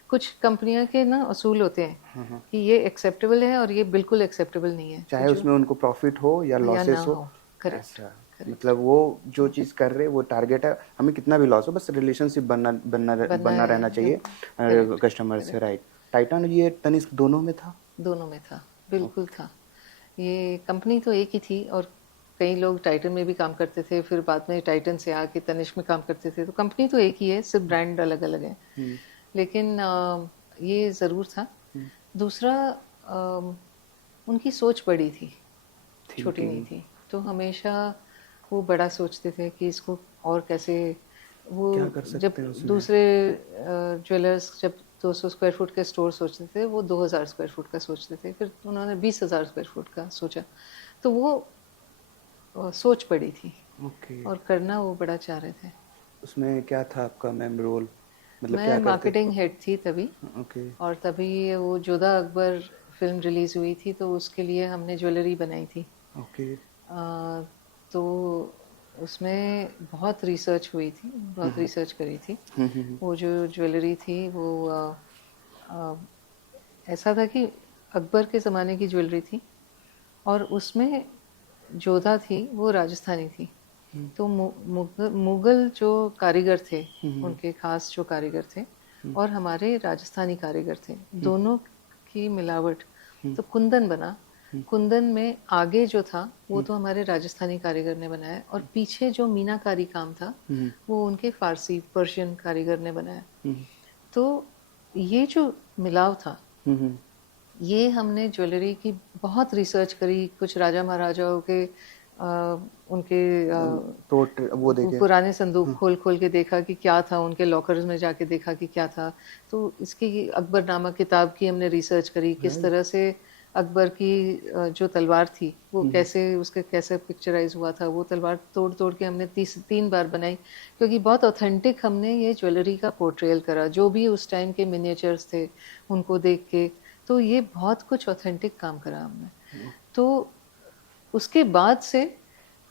कुछ कंपनियां के ना असूल होते हैं कि ये एक्सेप्टेबल है और ये बिल्कुल एक्सेप्टेबल नहीं है, तो चाहे जो उसमें उनको प्रॉफिट हो या या ना लॉसेस हो, हो। करेक्ट, ऐसा। करेक्ट। मतलब वो जो चीज़ कर रहे हैं वो टारगेट है, हमें कितना भी लॉस हो बस रिलेशनशिप बनना बनना बनना बनना है, रहना चाहिए करेक्ट, कस्टमर से, करेक्ट। राइट। टाइटन ये तनिष्क दोनों में था? दोनों में था, बिल्कुल ओके। था। ये कंपनी तो एक ही थी, और कई लोग टाइटन में भी काम करते थे, फिर बाद में टाइटन से आके तनिष्क में काम करते थे। तो कंपनी तो एक ही है, सिर्फ ब्रांड अलग अलग है। लेकिन ये ज़रूर था। दूसरा, उनकी सोच बड़ी थी, छोटी नहीं थिंकिंग। थी। तो हमेशा वो बड़ा सोचते थे कि इसको और कैसे, वो क्या कर जब सकते हैं उसमें? दूसरे ज्वेलर्स जब 200 स्क्वायर फुट के स्टोर सोचते थे, वो 2000 स्क्वायर फुट का सोचते थे, फिर उन्होंने 20,000 स्क्वायर फुट का सोचा। तो वो सोच बड़ी थी, ओके। और करना वो बड़ा चाह रहे थे। उसमें क्या था आपका मैम रोल, मतलब मैं क्या करते? मार्केटिंग हेड थी तभी, ओके। और तभी वो जोधा अकबर फिल्म रिलीज हुई थी, तो उसके लिए हमने ज्वेलरी बनाई थी। ओके। अ, तो उसमें बहुत रिसर्च हुई थी, बहुत रिसर्च करी थी। वो जो ज्वेलरी थी वो अ, ऐसा था कि अकबर के ज़माने की ज्वेलरी थी, और उसमें जोधा थी वो राजस्थानी थी। तो मुगल जो कारीगर थे, उनके खास जो कारीगर थे, और हमारे राजस्थानी कारीगर थे, दोनों की मिलावट। तो कुंदन बना। कुंदन में आगे जो था वो तो हमारे राजस्थानी कारीगर ने बनाया, और पीछे जो मीनाकारी काम था वो उनके फारसी पर्शियन कारीगर ने बनाया। तो ये जो मिलाव था, ये हमने ज्वेलरी की बहुत रिसर्च करी। कुछ राजा महाराजाओं के उनके वो देखे। पुराने संदूक खोल खोल के देखा कि क्या था, उनके लॉकर्स में जाके देखा कि क्या था। तो इसकी अकबरनामा किताब की हमने रिसर्च करी, किस तरह से अकबर की जो तलवार थी वो कैसे, उसके कैसे पिक्चराइज हुआ था। वो तलवार तोड़ तोड़ के हमने 3 बार बनाई, क्योंकि बहुत ऑथेंटिक हमने ये ज्वेलरी का पोर्ट्रेयल करा, जो भी उस टाइम के मिनिएचर्स थे उनको देख के। तो ये बहुत कुछ ऑथेंटिक काम करा हमने। तो उसके बाद से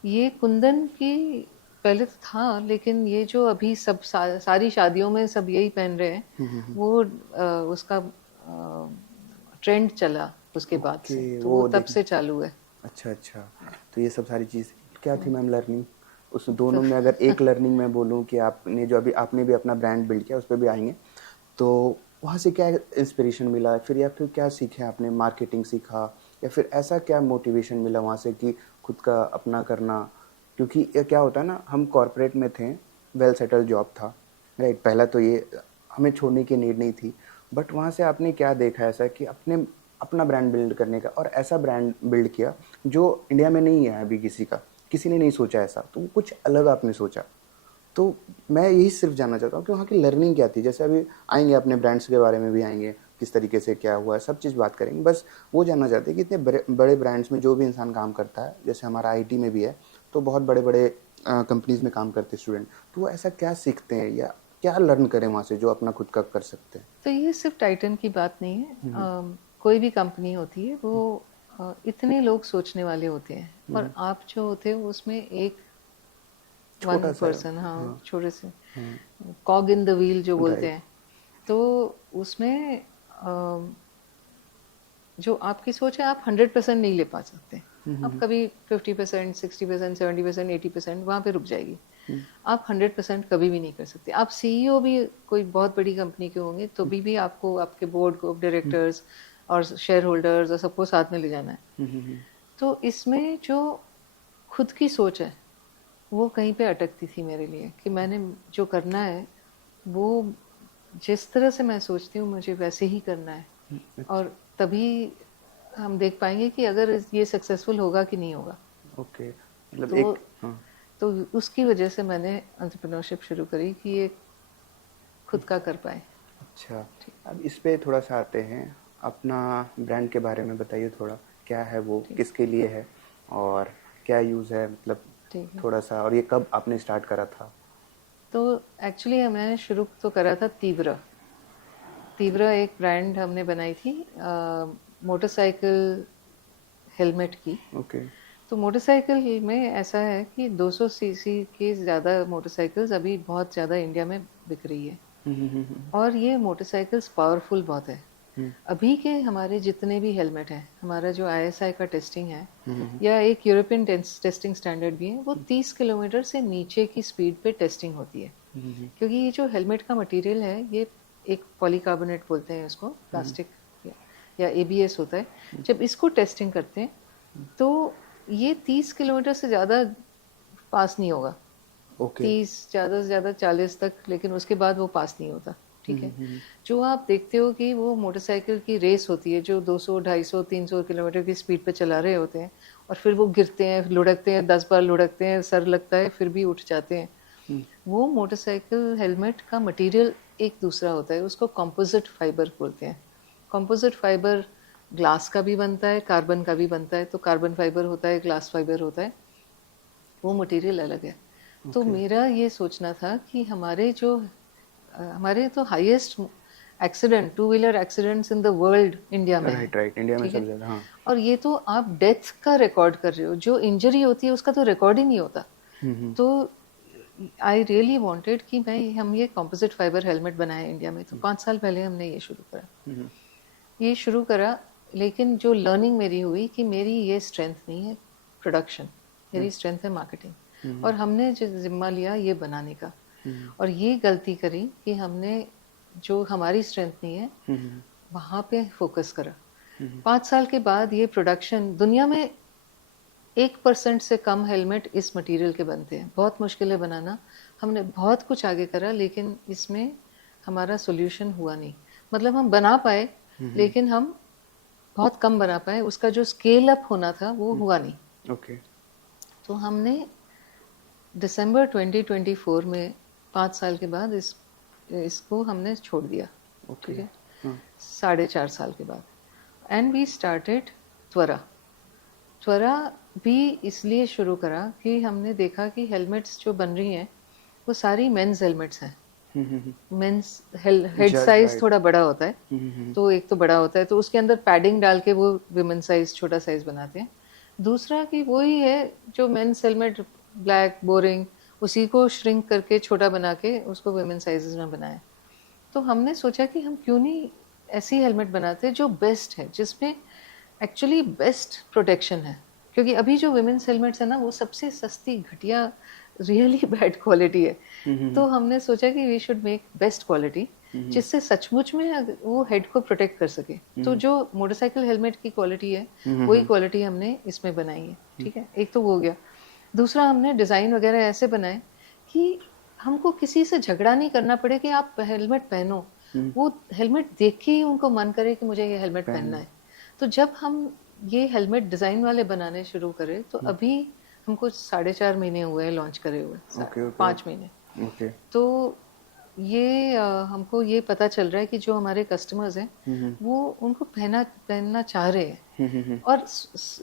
ये कुंदन की, पहले तो था, लेकिन ये जो अभी सब सारी शादियों में सब यही पहन रहे हैं, वो उसका ट्रेंड चला उसके बाद ओके, से, तो वो वो तब देख। से चालू है। अच्छा अच्छा। तो ये सब सारी चीज़ क्या थी मैम लर्निंग उस दोनों में? अगर एक लर्निंग मैं बोलूँ कि आपने जो अभी आपने भी अपना ब्रांड बिल्ड किया, उस पर भी आएंगे, तो वहाँ से क्या इंस्पिरेशन मिला, फिर या फिर क्या सीखे आपने? मार्केटिंग सीखा या फिर ऐसा क्या मोटिवेशन मिला वहाँ से कि खुद का अपना करना? क्योंकि ये क्या होता है ना, हम कॉर्पोरेट में थे, वेल सेटल जॉब था, राइट। पहला तो ये हमें छोड़ने की नीड नहीं थी, बट वहाँ से आपने क्या देखा ऐसा कि अपने अपना ब्रांड बिल्ड करने का, और ऐसा ब्रांड बिल्ड किया जो इंडिया में नहीं है अभी, किसी ने नहीं सोचा ऐसा, तो वो कुछ अलग आपने सोचा। तो मैं यही सिर्फ जानना चाहता हूँ कि वहाँ की लर्निंग क्या थी? जैसे अभी आएंगे, अपने ब्रांड्स के बारे में भी आएंगे, किस तरीके से क्या हुआ है, सब चीज़ बात करेंगे। बस वो जानना चाहते हैं कि इतने बड़े बड़े ब्रांड्स में जो भी इंसान काम करता है, जैसे हमारा आईटी में भी है, तो बहुत बड़े बड़े कंपनीज में काम करते स्टूडेंट, तो वो ऐसा क्या सीखते हैं या क्या लर्न करें वहाँ से जो अपना खुद का कर सकते हैं? तो ये सिर्फ टाइटन की बात नहीं है। कोई भी कंपनी होती है वो इतने लोग सोचने वाले होते हैं और आप जो होते हो उसमें एक वन छोटा सा, पर्सन, हाँ, हाँ, छोटे से हाँ, कॉग इन द व्हील जो बोलते राइट, हैं। तो उसमें जो आपकी सोच है आप 100% नहीं ले पा सकते। आप कभी 50%, 60%, 70%, 80% वहाँ पे रुक जाएगी। आप 100% कभी भी नहीं कर सकते। आप सीईओ भी कोई बहुत बड़ी कंपनी के होंगे तो भी आपको आपके बोर्ड को, डायरेक्टर्स और शेयर होल्डर्स और सबको साथ में ले जाना है। तो इसमें जो खुद की सोच है वो कहीं पे अटकती थी मेरे लिए कि मैंने जो करना है वो जिस तरह से मैं सोचती हूँ मुझे वैसे ही करना है और तभी हम देख पाएंगे कि अगर ये सक्सेसफुल होगा कि नहीं होगा। ओके, मतलब तो एक, हाँ, तो उसकी वजह से मैंने एंटरप्रेन्योरशिप शुरू करी कि ये खुद का कर पाए। अच्छा। अब इस पे थोड़ा सा आते हैं, अपना ब्रांड के बारे में बताइए थोड़ा, क्या है वो, ठीक किसके लिए है और क्या यूज़ है, मतलब ठीक है। थोड़ा सा, और ये कब आपने स्टार्ट करा था? तो एक्चुअली मैंने शुरू तो करा था तीव्र। तीव्र एक ब्रांड हमने बनाई थी मोटरसाइकिल हेलमेट की। ओके। तो मोटरसाइकिल में ऐसा है कि 200 सीसी के ज़्यादा मोटरसाइकिल्स अभी बहुत ज़्यादा इंडिया में बिक रही है और ये मोटरसाइकिल्स पावरफुल बहुत है। अभी के हमारे जितने भी हेलमेट हैं, हमारा जो आईएसआई का टेस्टिंग है या एक यूरोपियन टेस्टिंग स्टैंडर्ड भी है, वो 30 किलोमीटर से नीचे की स्पीड पे टेस्टिंग होती है। क्योंकि ये जो हेलमेट का मटेरियल है ये एक पॉलीकार्बोनेट बोलते हैं इसको, प्लास्टिक या एबीएस होता है। जब इसको टेस्टिंग करते हैं तो ये 30 किलोमीटर से ज़्यादा पास नहीं होगा। ओके। 30 ज़्यादा से ज़्यादा 40 तक, लेकिन उसके बाद वो पास नहीं होता। ठीक है। जो आप देखते हो कि वो मोटरसाइकिल की रेस होती है जो 200, 250, 300 किलोमीटर की स्पीड पे चला रहे होते हैं और फिर वो गिरते हैं, लुढ़कते हैं, 10 बार लुढ़कते हैं, सर लगता है, फिर भी उठ जाते हैं। वो मोटरसाइकिल हेलमेट का मटेरियल एक दूसरा होता है, उसको कंपोजिट फाइबर बोलते हैं। कंपोजिट फाइबर ग्लास का भी बनता है, कार्बन का भी बनता है। तो कार्बन फाइबर होता है, ग्लास फाइबर होता है, वो मटेरियल अलग है। तो ओके। मेरा ये सोचना था कि हमारे तो highest accident, two wheeler accidents in the world India में है। राइट, राइट, इंडिया में ठीक है। सबसे ज़्यादा, हाँ। और ये तो आप डेथ का रिकॉर्ड कर रहे हो, जो इंजरी होती है उसका तो रिकॉर्ड ही नहीं होता। तो आई रियली वांटेड कि हम ये कंपोजिट फाइबर हेलमेट बनाए इंडिया में। तो 5 साल पहले हमने ये शुरू करा। लेकिन जो लर्निंग मेरी हुई कि मेरी ये स्ट्रेंथ नहीं है प्रोडक्शन, मेरी स्ट्रेंथ है मार्केटिंग। और हमने जो जिम्मा लिया ये बनाने का, और ये गलती करी कि हमने जो हमारी स्ट्रेंथ नहीं है वहाँ पे फोकस करा। 5 साल के बाद ये प्रोडक्शन दुनिया में 1% से कम हेलमेट इस मटेरियल के बनते हैं। बहुत मुश्किल है बनाना। हमने बहुत कुछ आगे करा लेकिन इसमें हमारा सोल्यूशन हुआ नहीं। मतलब हम बना पाए लेकिन हम बहुत कम बना पाए, उसका जो स्केल अप होना था वो हुआ नहीं। ओके। तो हमने दिसंबर 2024 में 5 साल के बाद इसको हमने छोड़ दिया। ओके। ठीक है। हाँ। 4.5 साल के बाद एंड वी स्टार्टेड त्वरा। त्वरा भी इसलिए शुरू करा कि हमने देखा कि हेलमेट्स जो बन रही हैं वो सारी मेंस हेलमेट्स हैं। Men's head size right. थोड़ा बड़ा होता है, तो एक तो बड़ा होता है तो उसके अंदर पैडिंग डाल के वो विमेन साइज, छोटा साइज बनाते हैं। दूसरा कि वही है जो मेंस हेलमेट, ब्लैक बोरिंग, उसी को श्रिंक करके छोटा बना के उसको विमेन साइजेस में बनाया। तो हमने सोचा कि हम क्यों नहीं ऐसी हेलमेट बनाते जो बेस्ट है, जिसमें एक्चुअली बेस्ट प्रोटेक्शन है। क्योंकि अभी जो विमेन्स हेलमेट्स है ना वो सबसे सस्ती, घटिया, रियली बैड क्वालिटी है। तो हमने सोचा कि we should make best quality जिससे सचमुच में वो हेड को प्रोटेक्ट कर सके। तो जो मोटरसाइकिल हेलमेट की क्वालिटी है वही क्वालिटी हमने इसमें बनाई है। ठीक है, एक तो वो हो गया। दूसरा हमने डिज़ाइन वगैरह ऐसे बनाए कि हमको किसी से झगड़ा नहीं करना पड़े कि आप हेलमेट पहनो। वो हेलमेट देख के ही उनको मन करे कि मुझे ये हेलमेट पहनना है। तो जब हम ये हेलमेट डिज़ाइन वाले बनाने शुरू करे तो अभी हमको 4.5 महीने हुए हैं लॉन्च करे हुए, ओके। ओके। 5 महीने। ओके। तो ये हमको ये पता चल रहा है कि जो हमारे कस्टमर्स हैं वो उनको पहनना चाह रहे हैं, और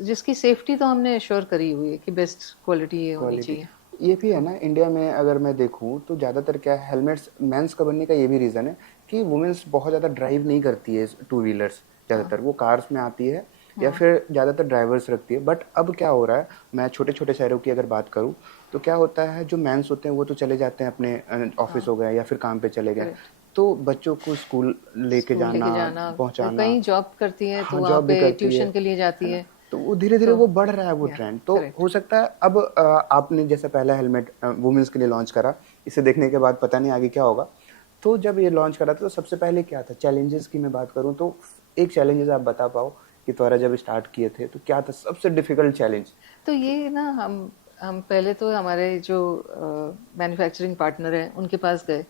जिसकी सेफ्टी तो हमने एश्योर करी हुई है कि बेस्ट क्वालिटी ये होनी क्वालिटी चाहिए। ये भी है हाँ, ना इंडिया में। अगर मैं देखूं तो ज़्यादातर क्या है, हेलमेट्स मेंस का बनने का ये भी रीज़न है कि वुमेन्स बहुत ज़्यादा ड्राइव नहीं करती है टू व्हीलर्स, हाँ, ज़्यादातर वो कार्स में आती है या हाँ, फिर ज़्यादातर ड्राइवर्स रखती है। बट अब क्या हो रहा है, मैं छोटे छोटे शहरों की अगर बात करूं तो क्या होता है, जो मेंस होते हैं वो तो चले जाते हैं अपने ऑफिस हाँ, हो गए या फिर काम पे चले गए, करेक्ट। तो बच्चों को स्कूल लेके स्कूल जाना लेके जाना, वो पहुंचाना। कहीं जॉब करती है तो हाँ, वहाँ जॉब भी पे करती ट्यूशन के लिए है जाती ना? है। तो वो धीरे-धीरे तो वो बढ़ रहा है वो या ट्रेंड। तो करेक्ट। हो सकता है अब आपने जैसे पहला हेलमेट वुमेन्स के लिए लॉन्च करा, इसे देखने के बाद पता नहीं आगे क्या होगा। तो जब ये लॉन्च करा था तो सबसे पहले क्या था? चैलेंजेस की मैं बात करूँ तो एक चैलेंजेस आप बता पाओ कि तुम्हारा जब स्टार्ट किए थे तो क्या था सबसे डिफिकल्ट चैलेंज? तो ये ना हम पहले तो हमारे जो मैन्युफैक्चरिंग पार्टनर हैं उनके पास गए।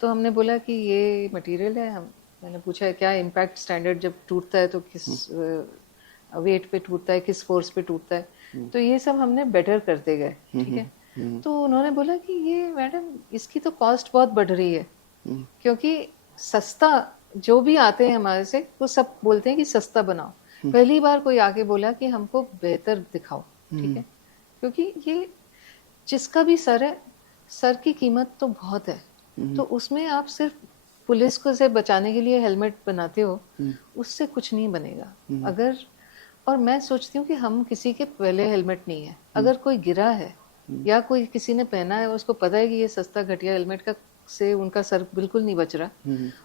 तो हमने बोला कि ये मटेरियल है, हम मैंने पूछा क्या इम्पैक्ट स्टैंडर्ड, जब टूटता है तो किस वेट पे टूटता है, किस फोर्स पे टूटता है, तो ये सब हमने बेटर करते गए। ठीक है। तो उन्होंने बोला कि ये मैडम इसकी तो कॉस्ट बहुत बढ़ रही है, क्योंकि सस्ता, जो भी आते हैं हमारे से वो सब बोलते हैं कि सस्ता बनाओ। पहली बार कोई आके बोला कि हमको बेहतर दिखाओ। ठीक है। क्योंकि ये जिसका भी सर है, सर की कीमत तो बहुत है। तो उसमें आप सिर्फ पुलिस को से बचाने के लिए हेलमेट बनाते हो, उससे कुछ नहीं बनेगा। अगर, और मैं सोचती हूँ कि हम किसी के पहले हेलमेट नहीं है। अगर कोई गिरा है या कोई किसी ने पहना है, उसको पता है कि ये सस्ता घटिया हेलमेट का से उनका सर बिल्कुल नहीं बच रहा,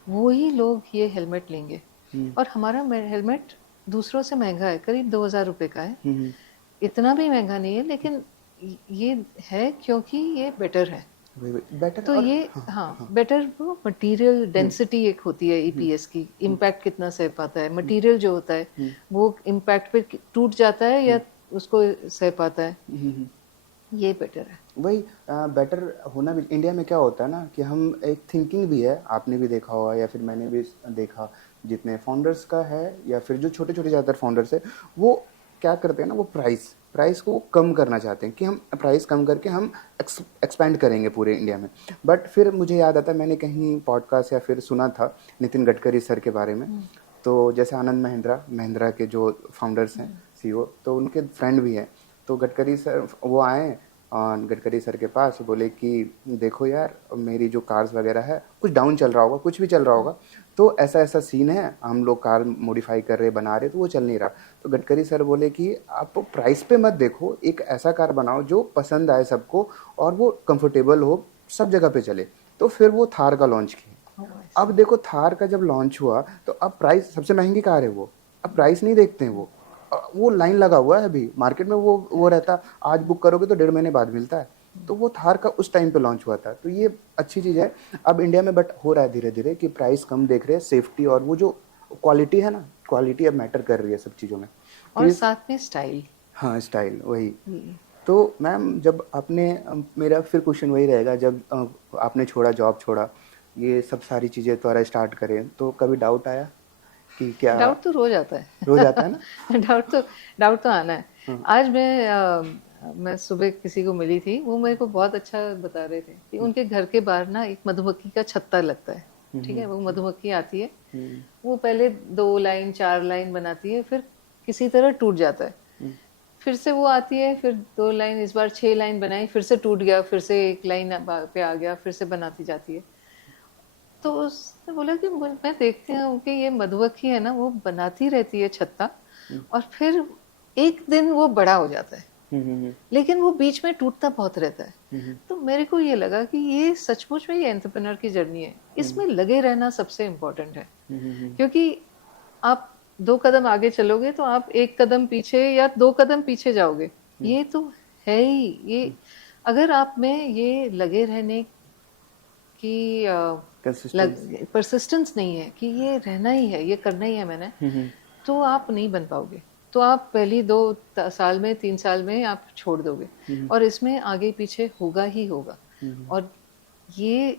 वो ही लोग ये हेलमेट लेंगे। और हमारा हेलमेट दूसरों से महंगा है, करीब 2,000 रुपये का है। इतना भी महंगा नहीं है, लेकिन ये है क्योंकि ये बेटर है। वही बेटर तो और ये, हाँ, हाँ, हाँ। बेटर वो मटेरियल डेंसिटी एक होती है ईपीएस की, इम्पैक्ट कितना सह पाता है मटेरियल जो होता है, वो इम्पैक्ट पे टूट जाता है या उसको सह पाता है, ये बेटर है। वही बेटर होना भी। इंडिया में क्या होता है ना कि हम एक थिंकिंग भी है, आपने भी देखा होगा या फिर मैंने भी देखा, जितने फाउंडर्स का है या फिर जो छोटे छोटे ज़्यादातर फाउंडर्स है, वो क्या करते हैं ना, वो प्राइस प्राइस को कम करना चाहते हैं कि हम प्राइस कम करके हम एक्सपैंड करेंगे पूरे इंडिया में। बट फिर मुझे याद आता है, मैंने कहीं पॉडकास्ट या फिर सुना था नितिन गडकरी सर के बारे में। तो जैसे आनंद महिंद्रा महिंद्रा के जो फाउंडर्स हैं, सीईओ, तो उनके फ्रेंड भी हैं। तो गडकरी सर वो आए और गडकरी सर के पास बोले कि देखो यार, मेरी जो कार्स वगैरह है, कुछ डाउन चल रहा होगा, कुछ भी चल रहा होगा, तो ऐसा ऐसा सीन है, हम लोग कार मॉडिफाई कर रहे, बना रहे, तो वो चल नहीं रहा। तो गडकरी सर बोले कि आप प्राइस पे मत देखो, एक ऐसा कार बनाओ जो पसंद आए सबको और वो कंफर्टेबल हो, सब जगह पे चले। तो फिर वो थार का लॉन्च किए। अब देखो थार का जब लॉन्च हुआ तो अब प्राइस, सबसे महंगी कार है वो, अब प्राइस नहीं देखते हैं वो लाइन लगा हुआ है अभी मार्केट में, वो रहता, आज बुक करोगे तो 1.5 महीने बाद मिलता है। तो वो थार का उस टाइम पे लॉन्च हुआ था, तो ये अच्छी चीज़ है। अब इंडिया में बट हो रहा है धीरे धीरे कि प्राइस कम देख रहे हैं, सेफ्टी और वो जो क्वालिटी है ना, क्वालिटी अब मैटर कर रही है सब चीज़ों में। तो और ये साथ में स्टाइल। हाँ, स्टाइल वही। तो मैम जब आपने मेरा फिर क्वेश्चन वही रहेगा, जब आपने छोड़ा, जॉब छोड़ा, ये सब सारी चीज़ें दोबारा स्टार्ट करें, तो कभी डाउट आया कि क्या? डाउट तो रोज आता रोज आता है ना? है। डाउट तो आना है। आज मैं सुबह किसी को मिली थी, वो मेरे को बहुत अच्छा बता रहे थे कि उनके घर के बाहर ना एक मधुमक्खी का छत्ता लगता है। ठीक है। वो मधुमक्खी आती है, वो पहले 2 लाइन 4 लाइन बनाती है, फिर किसी तरह टूट जाता है, फिर से वो आती है, फिर 2 लाइन, इस बार 6 लाइन बनाई, फिर से टूट गया, फिर से 1 लाइन पे आ गया, फिर से बनाती जाती है। तो उसने बोला कि मैं देखती हूँ कि ये मधुमक्खी है ना, वो बनाती रहती है छत्ता, और फिर एक दिन वो बड़ा हो जाता है, लेकिन वो बीच में टूटता बहुत रहता है। तो मेरे को ये लगा कि ये सचमुच में ये एंटरप्रेन्योर की जर्नी है, इसमें लगे रहना सबसे इम्पोर्टेंट है। क्योंकि आप 2 कदम आगे चलोगे तो आप 1 कदम पीछे या 2 कदम पीछे जाओगे, ये तो है ही। ये अगर आप में ये लगे रहने की कंसिस्टेंसी। परसिस्टेंस नहीं है कि ये रहना ही है, ये करना ही है मैंने, तो आप नहीं बन पाओगे। तो आप पहली 2 साल में 3 साल में आप छोड़ दोगे, और इसमें आगे पीछे होगा ही होगा। और ये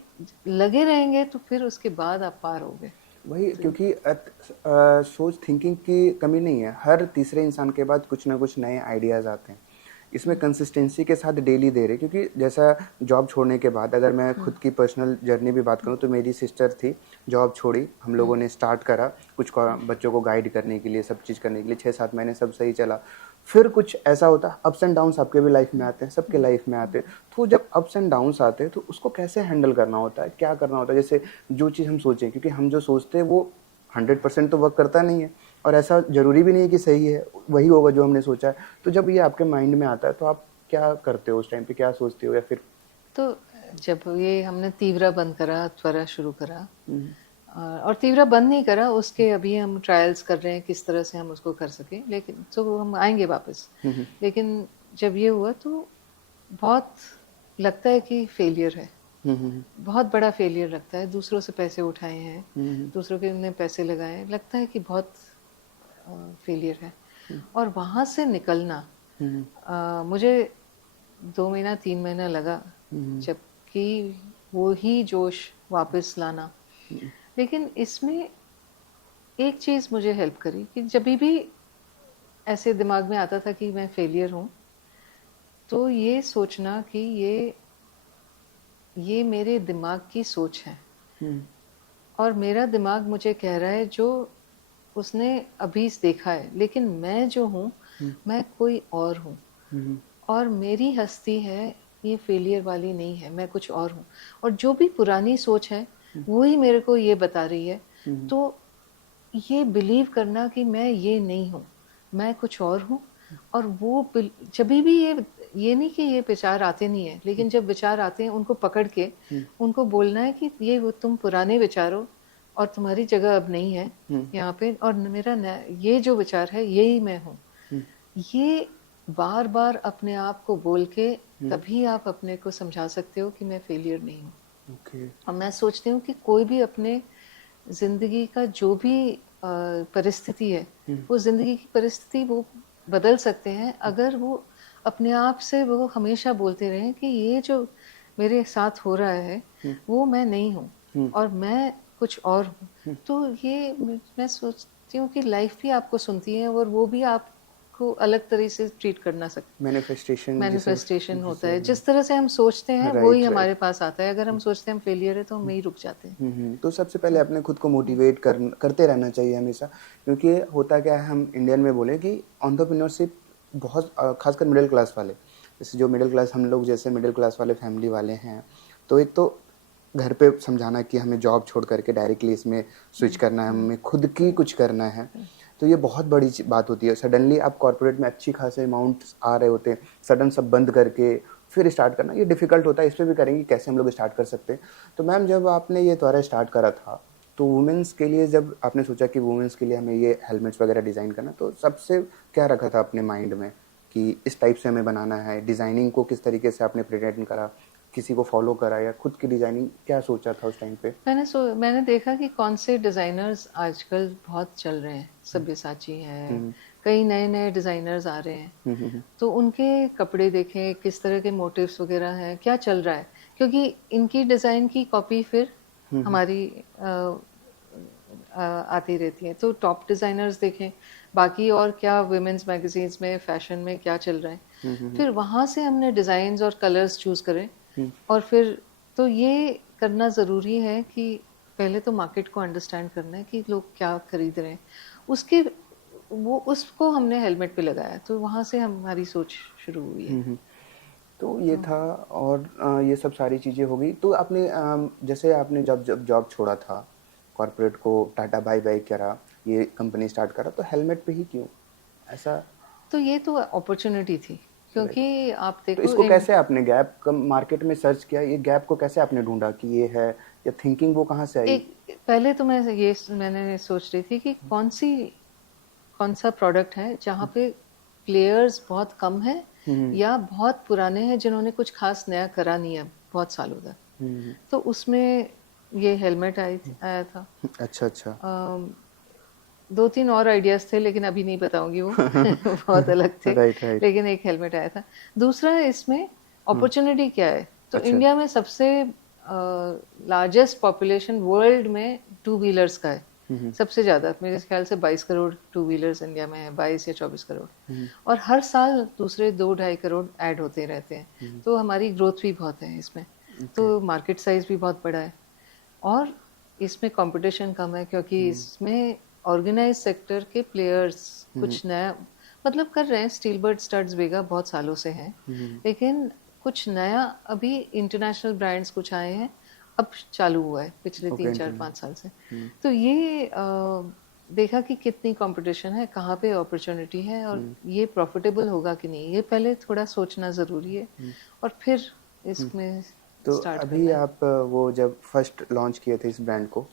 लगे रहेंगे तो फिर उसके बाद आप पार होगे। वही, तो क्योंकि सोच थिंकिंग की कमी नहीं है, हर तीसरे इंसान के बाद कुछ ना कुछ नए आइडियाज़ आते हैं। इसमें कंसिस्टेंसी के साथ डेली दे रहे, क्योंकि जैसा जॉब छोड़ने के बाद अगर मैं खुद की पर्सनल जर्नी भी बात करूँ तो मेरी सिस्टर थी, जॉब छोड़ी, हम लोगों ने स्टार्ट करा कुछ बच्चों को गाइड करने के लिए, सब चीज़ करने के लिए, 6-7 महीने सब सही चला। फिर कुछ ऐसा होता, अप्स एंड डाउन्स आपके भी लाइफ में आते हैं, सबके लाइफ में आते हैं। तो जब अप्स एंड डाउन्स आते हैं तो उसको कैसे हैंडल करना होता है, क्या करना होता है? जैसे जो चीज़ हम सोचें, क्योंकि हम जो सोचते हैं वो 100% तो वर्क करता नहीं है, और ऐसा ज़रूरी भी नहीं है कि सही है, वही होगा जो हमने सोचा है। तो जब ये आपके माइंड में आता है तो आप क्या करते हो उस टाइम पे, क्या सोचते हो? या फिर तो जब ये हमने तीव्रा बंद करा, त्वरा शुरू करा, और तीव्रा बंद नहीं करा, उसके अभी हम ट्रायल्स कर रहे हैं किस तरह से हम उसको कर सकें, लेकिन तो हम आएंगे वापस। लेकिन जब ये हुआ तो बहुत लगता है कि फेलियर है, बहुत बड़ा फेलियर लगता है। दूसरों से पैसे उठाए हैं, दूसरों के ने पैसे लगाए हैं, लगता है कि बहुत फेलियर है। और वहाँ से निकलना मुझे 2 महीना 3 महीना लगा, जबकि वो ही जोश वापस लाना। लेकिन इसमें एक चीज़ मुझे हेल्प करी कि जब भी ऐसे दिमाग में आता था कि मैं फेलियर हूँ, तो ये सोचना कि ये मेरे दिमाग की सोच है, और मेरा दिमाग मुझे कह रहा है जो उसने अभी देखा है, लेकिन मैं जो हूँ, मैं कोई और हूँ, और मेरी हस्ती है ये फेलियर वाली नहीं है, मैं कुछ और हूँ। और जो भी पुरानी सोच है वही मेरे को ये बता रही है। तो ये बिलीव करना कि मैं ये नहीं हूँ, मैं कुछ और हूँ। और वो जब भी ये नहीं कि ये विचार आते नहीं है, लेकिन जब विचार आते हैं उनको पकड़ के उनको बोलना है कि ये वो तुम पुराने विचार हो और तुम्हारी जगह अब नहीं है यहाँ पे, और मेरा ये जो विचार है यही मैं हूँ। ये बार बार अपने आप को बोल के तभी आप अपने को समझा सकते हो कि मैं फेलियर नहीं हूँ। और मैं सोचती हूँ कि कोई भी अपने जिंदगी का जो भी परिस्थिति है, वो जिंदगी की परिस्थिति वो बदल सकते हैं अगर वो अपने आप से वो हमेशा बोलते रहें कि ये जो मेरे साथ हो रहा है वो मैं नहीं हूँ और मैं कुछ और हूँ। तो ये मैं सोचती हूँ कि लाइफ भी आपको सुनती है और वो भी आपको अलग तरह से ट्रीट करना सकती। मैनिफेस्टेशन होता है, जिस तरह से हम सोचते हैं वो ही हमारे पास आता है। अगर हम सोचते हैं हम फेलियर है तो हम वहीं रुक जाते हैं। तो सबसे पहले अपने खुद को मोटिवेट करते रहना चाहिए हमेशा, क्योंकि होता क्या है, हम इंडियन में बोले कि एंटरप्रेन्योरशिप बहुत खासकर मिडिल क्लास वाले, जैसे जो मिडिल क्लास हम लोग जैसे मिडिल क्लास वाले फैमिली वाले हैं, तो एक तो घर पे समझाना कि हमें जॉब छोड़ करके डायरेक्टली इसमें स्विच करना है, हमें खुद की कुछ करना है, तो ये बहुत बड़ी बात होती है। सडनली आप कॉर्पोरेट में अच्छी खासे अमाउंट्स आ रहे होते हैं, सडन सब बंद करके फिर स्टार्ट करना ये डिफ़िकल्ट होता है। इस पे भी करेंगे कैसे हम लोग स्टार्ट कर सकते हैं। तो मैम जब आपने ये द्वारा स्टार्ट करा था, तो वुमेंस के लिए जब आपने सोचा कि वुमेंस के लिए हमें ये हेलमेट्स वगैरह डिज़ाइन करना, तो सबसे क्या रखा था अपने माइंड में कि इस टाइप से हमें बनाना है? डिज़ाइनिंग को किस तरीके से आपने प्रेजेंट करा, किसी को फॉलो करा, या खुद की डिज़ाइनिंग क्या सोचा था उस टाइम पे? मैंने देखा कि कौन से डिज़ाइनर्स आजकल बहुत चल रहे हैं। सब्यसाची है, कई नए नए डिज़ाइनर्स आ रहे हैं, तो उनके कपड़े देखें किस तरह के मोटिव्स वगैरह हैं, क्या चल रहा है, क्योंकि इनकी डिज़ाइन की कॉपी फिर हमारी आती रहती है। तो टॉप डिज़ाइनर्स देखें, बाकी और क्या वुमेन्स मैगजीन्स में फैशन में क्या चल रहा है, फिर वहाँ से हमने डिज़ाइंस और कलर्स चूज़ करें। और फिर तो ये करना ज़रूरी है कि पहले तो मार्केट को अंडरस्टैंड करना है कि लोग क्या खरीद रहे हैं, उसके वो उसको हमने हेलमेट पे लगाया, तो वहाँ से हमारी सोच शुरू हुई है। तो ये था, और ये सब सारी चीज़ें हो गई। तो आपने जैसे आपने जब जॉब छोड़ा था, कॉर्पोरेट को टाटा बाय बाय करा, ये कंपनी स्टार्ट करा, तो हेलमेट पे ही क्यों ऐसा? तो ये तो अपॉर्चुनिटी थी, क्योंकि आप तो देखो इसको कैसे आपने गैप मार्केट में सर्च किया, ये गैप को कैसे आपने ढूंढा कि ये है, या थिंकिंग वो कहाँ से आई? पहले तो मैंने सोच रही थी कि कौन सा प्रोडक्ट है जहाँ पे प्लेयर्स बहुत कम है या बहुत पुराने हैं जिन्होंने कुछ खास नया करा नहीं है बहुत सालों तक। तो उसमें ये हेलमेट आया था। अच्छा। 2-3 और आइडियाज थे लेकिन अभी नहीं बताऊंगी वो बहुत अलग थे। राइट। लेकिन एक हेलमेट आया था। दूसरा इसमें अपॉर्चुनिटी क्या है, तो अच्छा। इंडिया में सबसे लार्जेस्ट पॉपुलेशन वर्ल्ड में 2 व्हीलर्स का है, सबसे ज़्यादा मेरे ख्याल से 22 करोड़ टू व्हीलर्स इंडिया में है, 22 या 24 करोड़। और हर साल दूसरे 2-2.5 करोड़ ऐड होते रहते हैं, तो हमारी ग्रोथ भी बहुत है इसमें। तो मार्केट साइज भी बहुत बड़ा है और इसमें कंपटीशन कम है, क्योंकि इसमें ऑर्गेनाइज सेक्टर के प्लेयर्स कुछ नया मतलब कर रहे हैं। स्टील बर्ड, स्टड्स, वेगा बहुत सालों से हैं, लेकिन कुछ नया अभी इंटरनेशनल ब्रांड्स कुछ आए हैं, अब चालू हुआ है पिछले 3-4-5 साल से। तो ये देखा कि कितनी कंपटीशन है, कहाँ पे अपॉर्चुनिटी है और ये प्रॉफिटेबल होगा कि नहीं, ये पहले थोड़ा सोचना ज़रूरी है और फिर इसमें तो स्टार्ट अभी करना है। आप वो जब फर्स्ट लॉन्च किए थे इस ब्रांड को,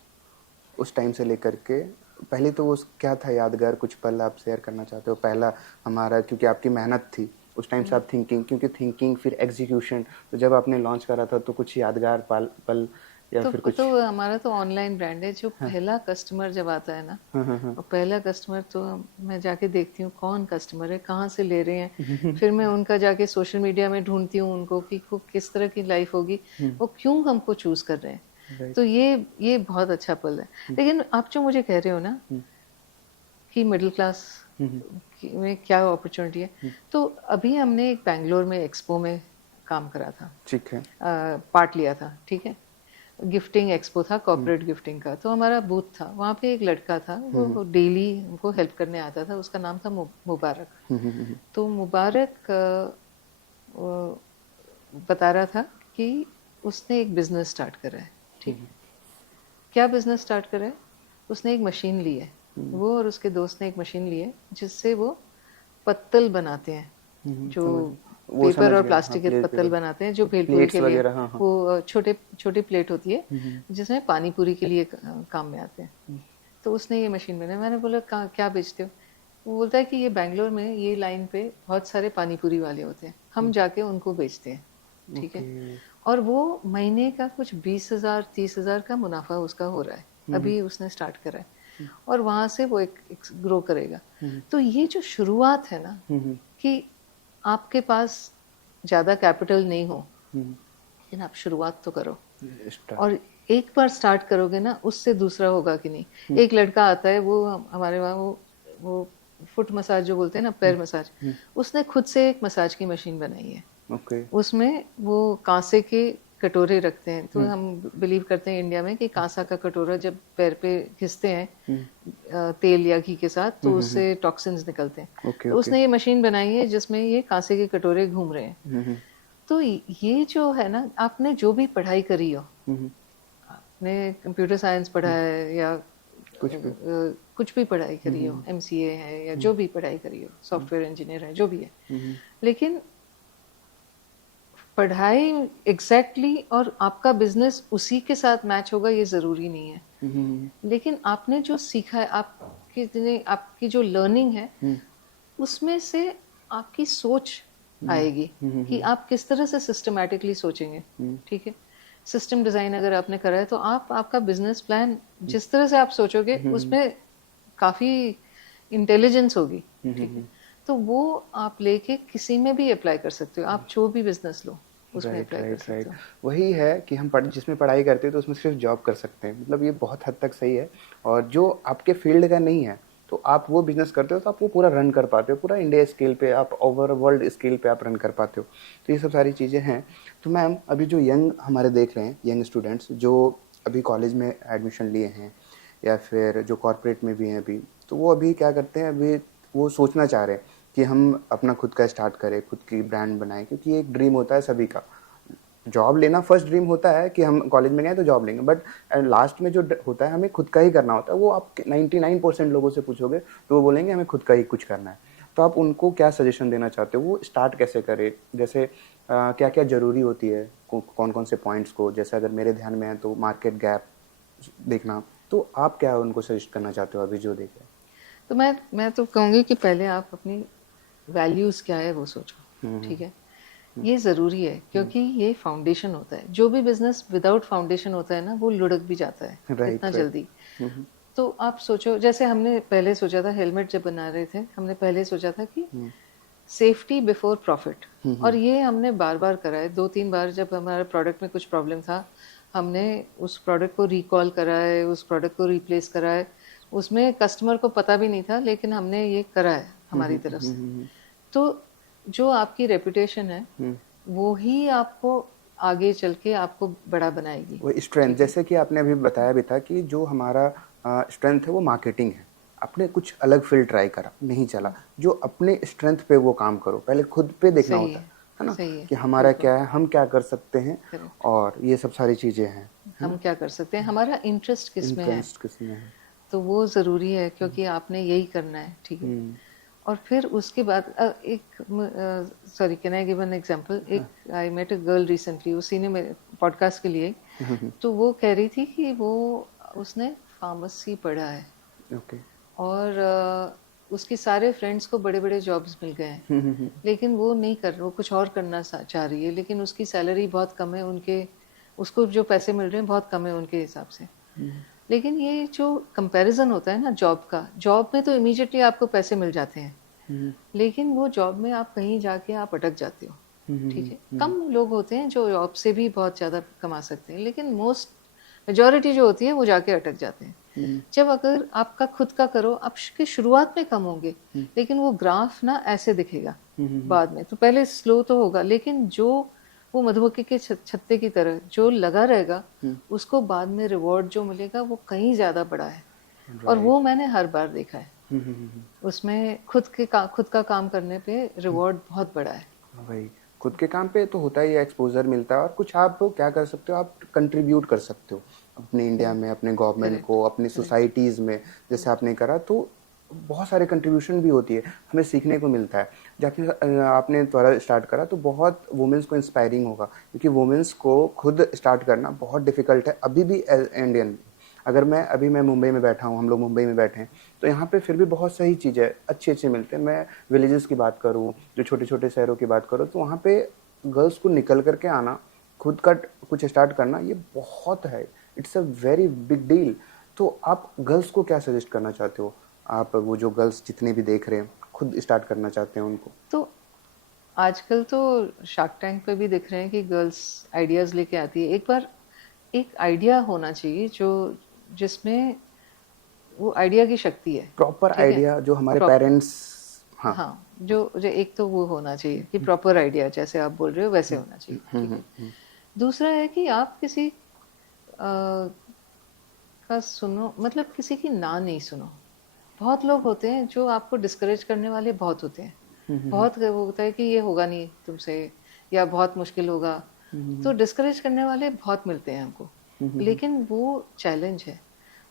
उस टाइम से लेकर के पहले तो उस क्या था यादगार कुछ पल आप शेयर करना चाहते हो? पहला हमारा, क्योंकि आपकी मेहनत थी उस टाइम से, आप थिंकिंग, क्योंकि थिंकिंग फिर एग्जीक्यूशन, तो जब आपने लॉन्च करा था तो कुछ यादगार पल या फिर कुछ? तो हमारा तो ऑनलाइन ब्रांड है। जो पहला कस्टमर जब आता है ना, और पहला कस्टमर तो मैं जाके देखती हूँ कौन कस्टमर है, कहाँ से ले रहे हैं, फिर मैं उनका जाके सोशल मीडिया में ढूंढती हूँ उनको कि वो किस तरह की लाइफ होगी, वो क्यों हमको चूज कर रहे हैं। तो ये बहुत अच्छा पल है। लेकिन आप जो मुझे कह रहे हो ना कि मिडिल क्लास में क्या अपॉर्चुनिटी है, तो अभी हमने एक बैंगलोर में एक्सपो में काम करा था, ठीक है। पार्ट लिया था, ठीक है। गिफ्टिंग एक्सपो था, कॉर्पोरेट गिफ्टिंग का। तो हमारा बूथ था, वहाँ पे एक लड़का था, वो डेली हमको हेल्प करने आता था, उसका नाम था मुबारक। तो मुबारक बता रहा था कि उसने एक बिजनेस स्टार्ट करा है, ठीक है। क्या बिजनेस स्टार्ट करा है? उसने एक मशीन ली है, वो और उसके दोस्त ने एक मशीन ली है जिससे वो पत्तल बनाते हैं, जो वो पेपर समझ और गया, हाँ, प्लास्टिक के प्लेट पत्तल पेपर, बनाते हैं, जो भेलपूरी प्लेट्स के लिए वगैरह, हाँ हाँ। वो छोटे छोटी प्लेट होती है जिसमें पानी पूरी के लिए काम में आते हैं। तो उसने ये मशीन बनाई। मैंने बोला क्या बेचते हो? वो बोलता है कि ये बैंगलोर में ये लाइन पे बहुत सारे पानी पूरी वाले होते हैं, हम जाके उनको बेचते हैं, ठीक है। और वो महीने का कुछ 20,000-30,000 का मुनाफा उसका हो रहा है, अभी उसने स्टार्ट करा है और वहां से वो एक ग्रो करेगा। तो ये जो शुरुआत है ना, कि आपके पास ज्यादा कैपिटल नहीं हो, लेकिन आप शुरुआत तो करो, और एक बार स्टार्ट करोगे ना, उससे दूसरा होगा कि नहीं। एक लड़का आता है, वो हमारे वहाँ वो फुट मसाज जो बोलते हैं ना, पैर मसाज, उसने खुद से एक मसाज की मशीन बनाई है। ओके। उसमें वो कांसे के कटोरे रखते हैं। तो हम बिलीव करते हैं इंडिया में कि कांसा का कटोरा जब पैर पे घिसते हैं तेल या घी के साथ, तो उससे टॉक्सिन्स निकलते हैं। ओके, तो उसने ये मशीन बनाई है जिसमें ये कांसे के कटोरे घूम रहे हैं। तो ये जो है ना, आपने जो भी पढ़ाई करी हो, आपने कंप्यूटर साइंस पढ़ा है या कुछ भी पढ़ाई करी हो, MCA है या जो भी पढ़ाई करी हो, सॉफ्टवेयर इंजीनियर है, जो भी है, लेकिन पढ़ाई एग्जैक्टली और आपका बिजनेस उसी के साथ मैच होगा ये जरूरी नहीं है। लेकिन आपने जो सीखा है, आपकी जो लर्निंग है, उसमें से आपकी सोच आएगी कि आप किस तरह से सिस्टमैटिकली सोचेंगे, ठीक है। सिस्टम डिजाइन अगर आपने करा है, तो आपका बिजनेस प्लान जिस तरह से आप सोचोगे उसमें काफी इंटेलिजेंस होगी, ठीक है। तो वो आप लेके किसी में भी अप्लाई कर सकते हो, आप जो भी बिजनेस लो उसमें अप्लाई कर सकते हो। वही है कि हम जिसमें पढ़ाई करते हैं तो उसमें सिर्फ जॉब कर सकते हैं, मतलब ये बहुत हद तक सही है। और जो आपके फील्ड का नहीं है तो आप वो बिजनेस करते हो तो आप वो पूरा रन कर पाते हो, पूरा इंडिया स्केल पे, आप ओवर वर्ल्ड स्केल पे आप रन कर पाते हो। तो ये सब सारी चीज़ें हैं। तो मैम, अभी जो यंग हमारे देख रहे हैं, यंग स्टूडेंट्स जो अभी कॉलेज में एडमिशन लिए हैं या फिर जो कॉर्पोरेट में भी हैं अभी, तो वो अभी क्या करते हैं, अभी वो सोचना चाह रहे हैं कि हम अपना खुद का स्टार्ट करें, खुद की ब्रांड बनाएं, क्योंकि एक ड्रीम होता है सभी का। जॉब लेना फर्स्ट ड्रीम होता है कि हम कॉलेज में गए तो जॉब लेंगे, बट लास्ट में जो होता है हमें खुद का ही करना होता है। वो आप 99% लोगों से पूछोगे तो वो बोलेंगे हमें खुद का ही कुछ करना है। तो आप उनको क्या सजेशन देना चाहते हो, वो स्टार्ट कैसे करें? जैसे क्या क्या ज़रूरी होती है, कौन कौन से पॉइंट्स को, जैसे अगर मेरे ध्यान में है तो मार्केट गैप देखना, तो आप क्या उनको सजेस्ट करना चाहते हो अभी जो देखें? तो मैं तो कहूँगी कि पहले आप अपनी वैल्यूज़ क्या है वो सोचो, ठीक है। ये ज़रूरी है, क्योंकि ये फाउंडेशन होता है। जो भी बिजनेस विदाउट फाउंडेशन होता है ना, वो लुढ़क भी जाता है इतना जल्दी। तो आप सोचो, जैसे हमने पहले सोचा था, हेलमेट जब बना रहे थे, हमने पहले सोचा था कि सेफ्टी बिफोर प्रॉफिट, और ये हमने बार बार करा है। 2-3 बार जब हमारे प्रोडक्ट में कुछ प्रॉब्लम था, हमने उस प्रोडक्ट को रिकॉल करा है, उस प्रोडक्ट को रिप्लेस करा है। उसमें कस्टमर को पता भी नहीं था, लेकिन हमने ये करा है हमारी तरफ से। तो जो आपकी रेपुटेशन है वो ही आपको आगे चल के आपको बड़ा बनाएगी। वो स्ट्रेंथ, ठीक है। जैसे कि आपने अभी बताया भी था कि जो हमारा स्ट्रेंथ है वो मार्केटिंग है। आपने कुछ अलग फील्ड ट्राई करा, नहीं चला, जो अपने स्ट्रेंथ पे वो काम करो, पहले खुद पे देखना सही होता है ना, सही है, कि हमारा बिल्कुल क्या है, हम क्या कर सकते हैं, करेक्ट। और ये सब सारी चीज़ें हैं, है हम ना। क्या कर सकते हैं, हमारा इंटरेस्ट किस में है, इंटरेस्ट किसमें है। तो वो ज़रूरी है, क्योंकि आपने यही करना है। ठीक है। और फिर उसके बाद sorry, can I give an example. एक I met a girl recently, उसी ने मेरे पॉडकास्ट के लिए, तो वो कह रही थी कि वो उसने फार्मेसी पढ़ा है ओके। और उसके सारे फ्रेंड्स को बड़े बड़े जॉब्स मिल गए हैं, लेकिन वो नहीं कर, वो कुछ और करना चाह रही है, लेकिन उसकी सैलरी बहुत कम है, उनके उसको जो पैसे मिल रहे हैं बहुत कम है उनके हिसाब से। लेकिन ये जो कंपैरिजन होता है ना जॉब का, जॉब में तो इमीडिएटली आपको पैसे मिल जाते हैं, लेकिन वो जॉब में आप कहीं जाके आप अटक जाते हो। ठीक है। कम लोग होते हैं जो जॉब से भी बहुत ज़्यादा कमा सकते हैं, लेकिन मोस्ट मेजॉरिटी जो होती है वो जाके अटक जाते हैं। जब अगर आपका खुद का करो, आपके शुरुआत में कम होंगे, लेकिन वो ग्राफ ना ऐसे दिखेगा बाद में। तो पहले स्लो तो होगा, लेकिन जो वो मधुमक्खी के छत्ते की तरह जो लगा रहेगा, उसको बाद में रिवॉर्ड जो मिलेगा वो कहीं ज़्यादा बड़ा है। और वो मैंने हर बार देखा है। उसमें खुद का काम करने पे रिवॉर्ड बहुत बड़ा है। वही, खुद के काम पे तो होता ही है, एक्सपोजर मिलता है, और कुछ आप क्या कर सकते हो, आप कंट्रीब्यूट कर सकते हो अपने इंडिया में, अपने गवर्नमेंट करेक्ट को, अपनी करेक्ट। सोसाइटीज़ में, जैसे आपने करा, तो बहुत सारे कंट्रीब्यूशन भी होती है, हमें सीखने को मिलता है। जब आपने थोड़ा स्टार्ट करा तो बहुत वुमेंस को इंस्पायरिंग होगा, क्योंकि वुमेंस को खुद स्टार्ट करना बहुत डिफिकल्ट है अभी भी इंडियन। अगर मैं मुंबई में बैठा हूँ, हम लोग मुंबई में बैठे हैं, तो यहाँ पे फिर भी बहुत सही चीज़ें अच्छे अच्छे मिलते हैं। मैं विलेजेस की बात करूँ, जो छोटे छोटे शहरों की बात करूँ, तो वहाँ पे गर्ल्स को निकल करके आना, खुद का कुछ स्टार्ट करना, ये बहुत है, it's a very big deal. तो आप गर्ल्स को क्या सजेस्ट करना चाहते हो, आप वो जो गर्ल्स जितने भी देख रहे हैं खुद स्टार्ट करना चाहते हैं उनको? तो आजकल तो शार्क टैंक पे भी दिख रहे हैं कि गर्ल्स आइडियाज़ लेके आती है। एक बार एक आइडिया होना चाहिए जो जिसमें वो आइडिया की शक्ति है। प्रॉपर ठीक है। आइडिया जो हमारे प्रॉपर, पेरेंट्स। हाँ। हाँ, जो एक तो वो होना चाहिए कि प्रॉपर आइडिया जैसे आप बोल रहे हो वैसे होना चाहिए। ठीक है। दूसरा है कि आप किसी का सुनो, मतलब किसी की ना नहीं सुनो। बहुत लोग होते हैं जो आपको डिस्करेज करने वाले बहुत होते हैं। बहुत वो होता है कि ये होगा नहीं तुमसे, या बहुत मुश्किल होगा, तो डिस्करेज करने वाले बहुत मिलते हैं हमको। लेकिन वो चैलेंज है,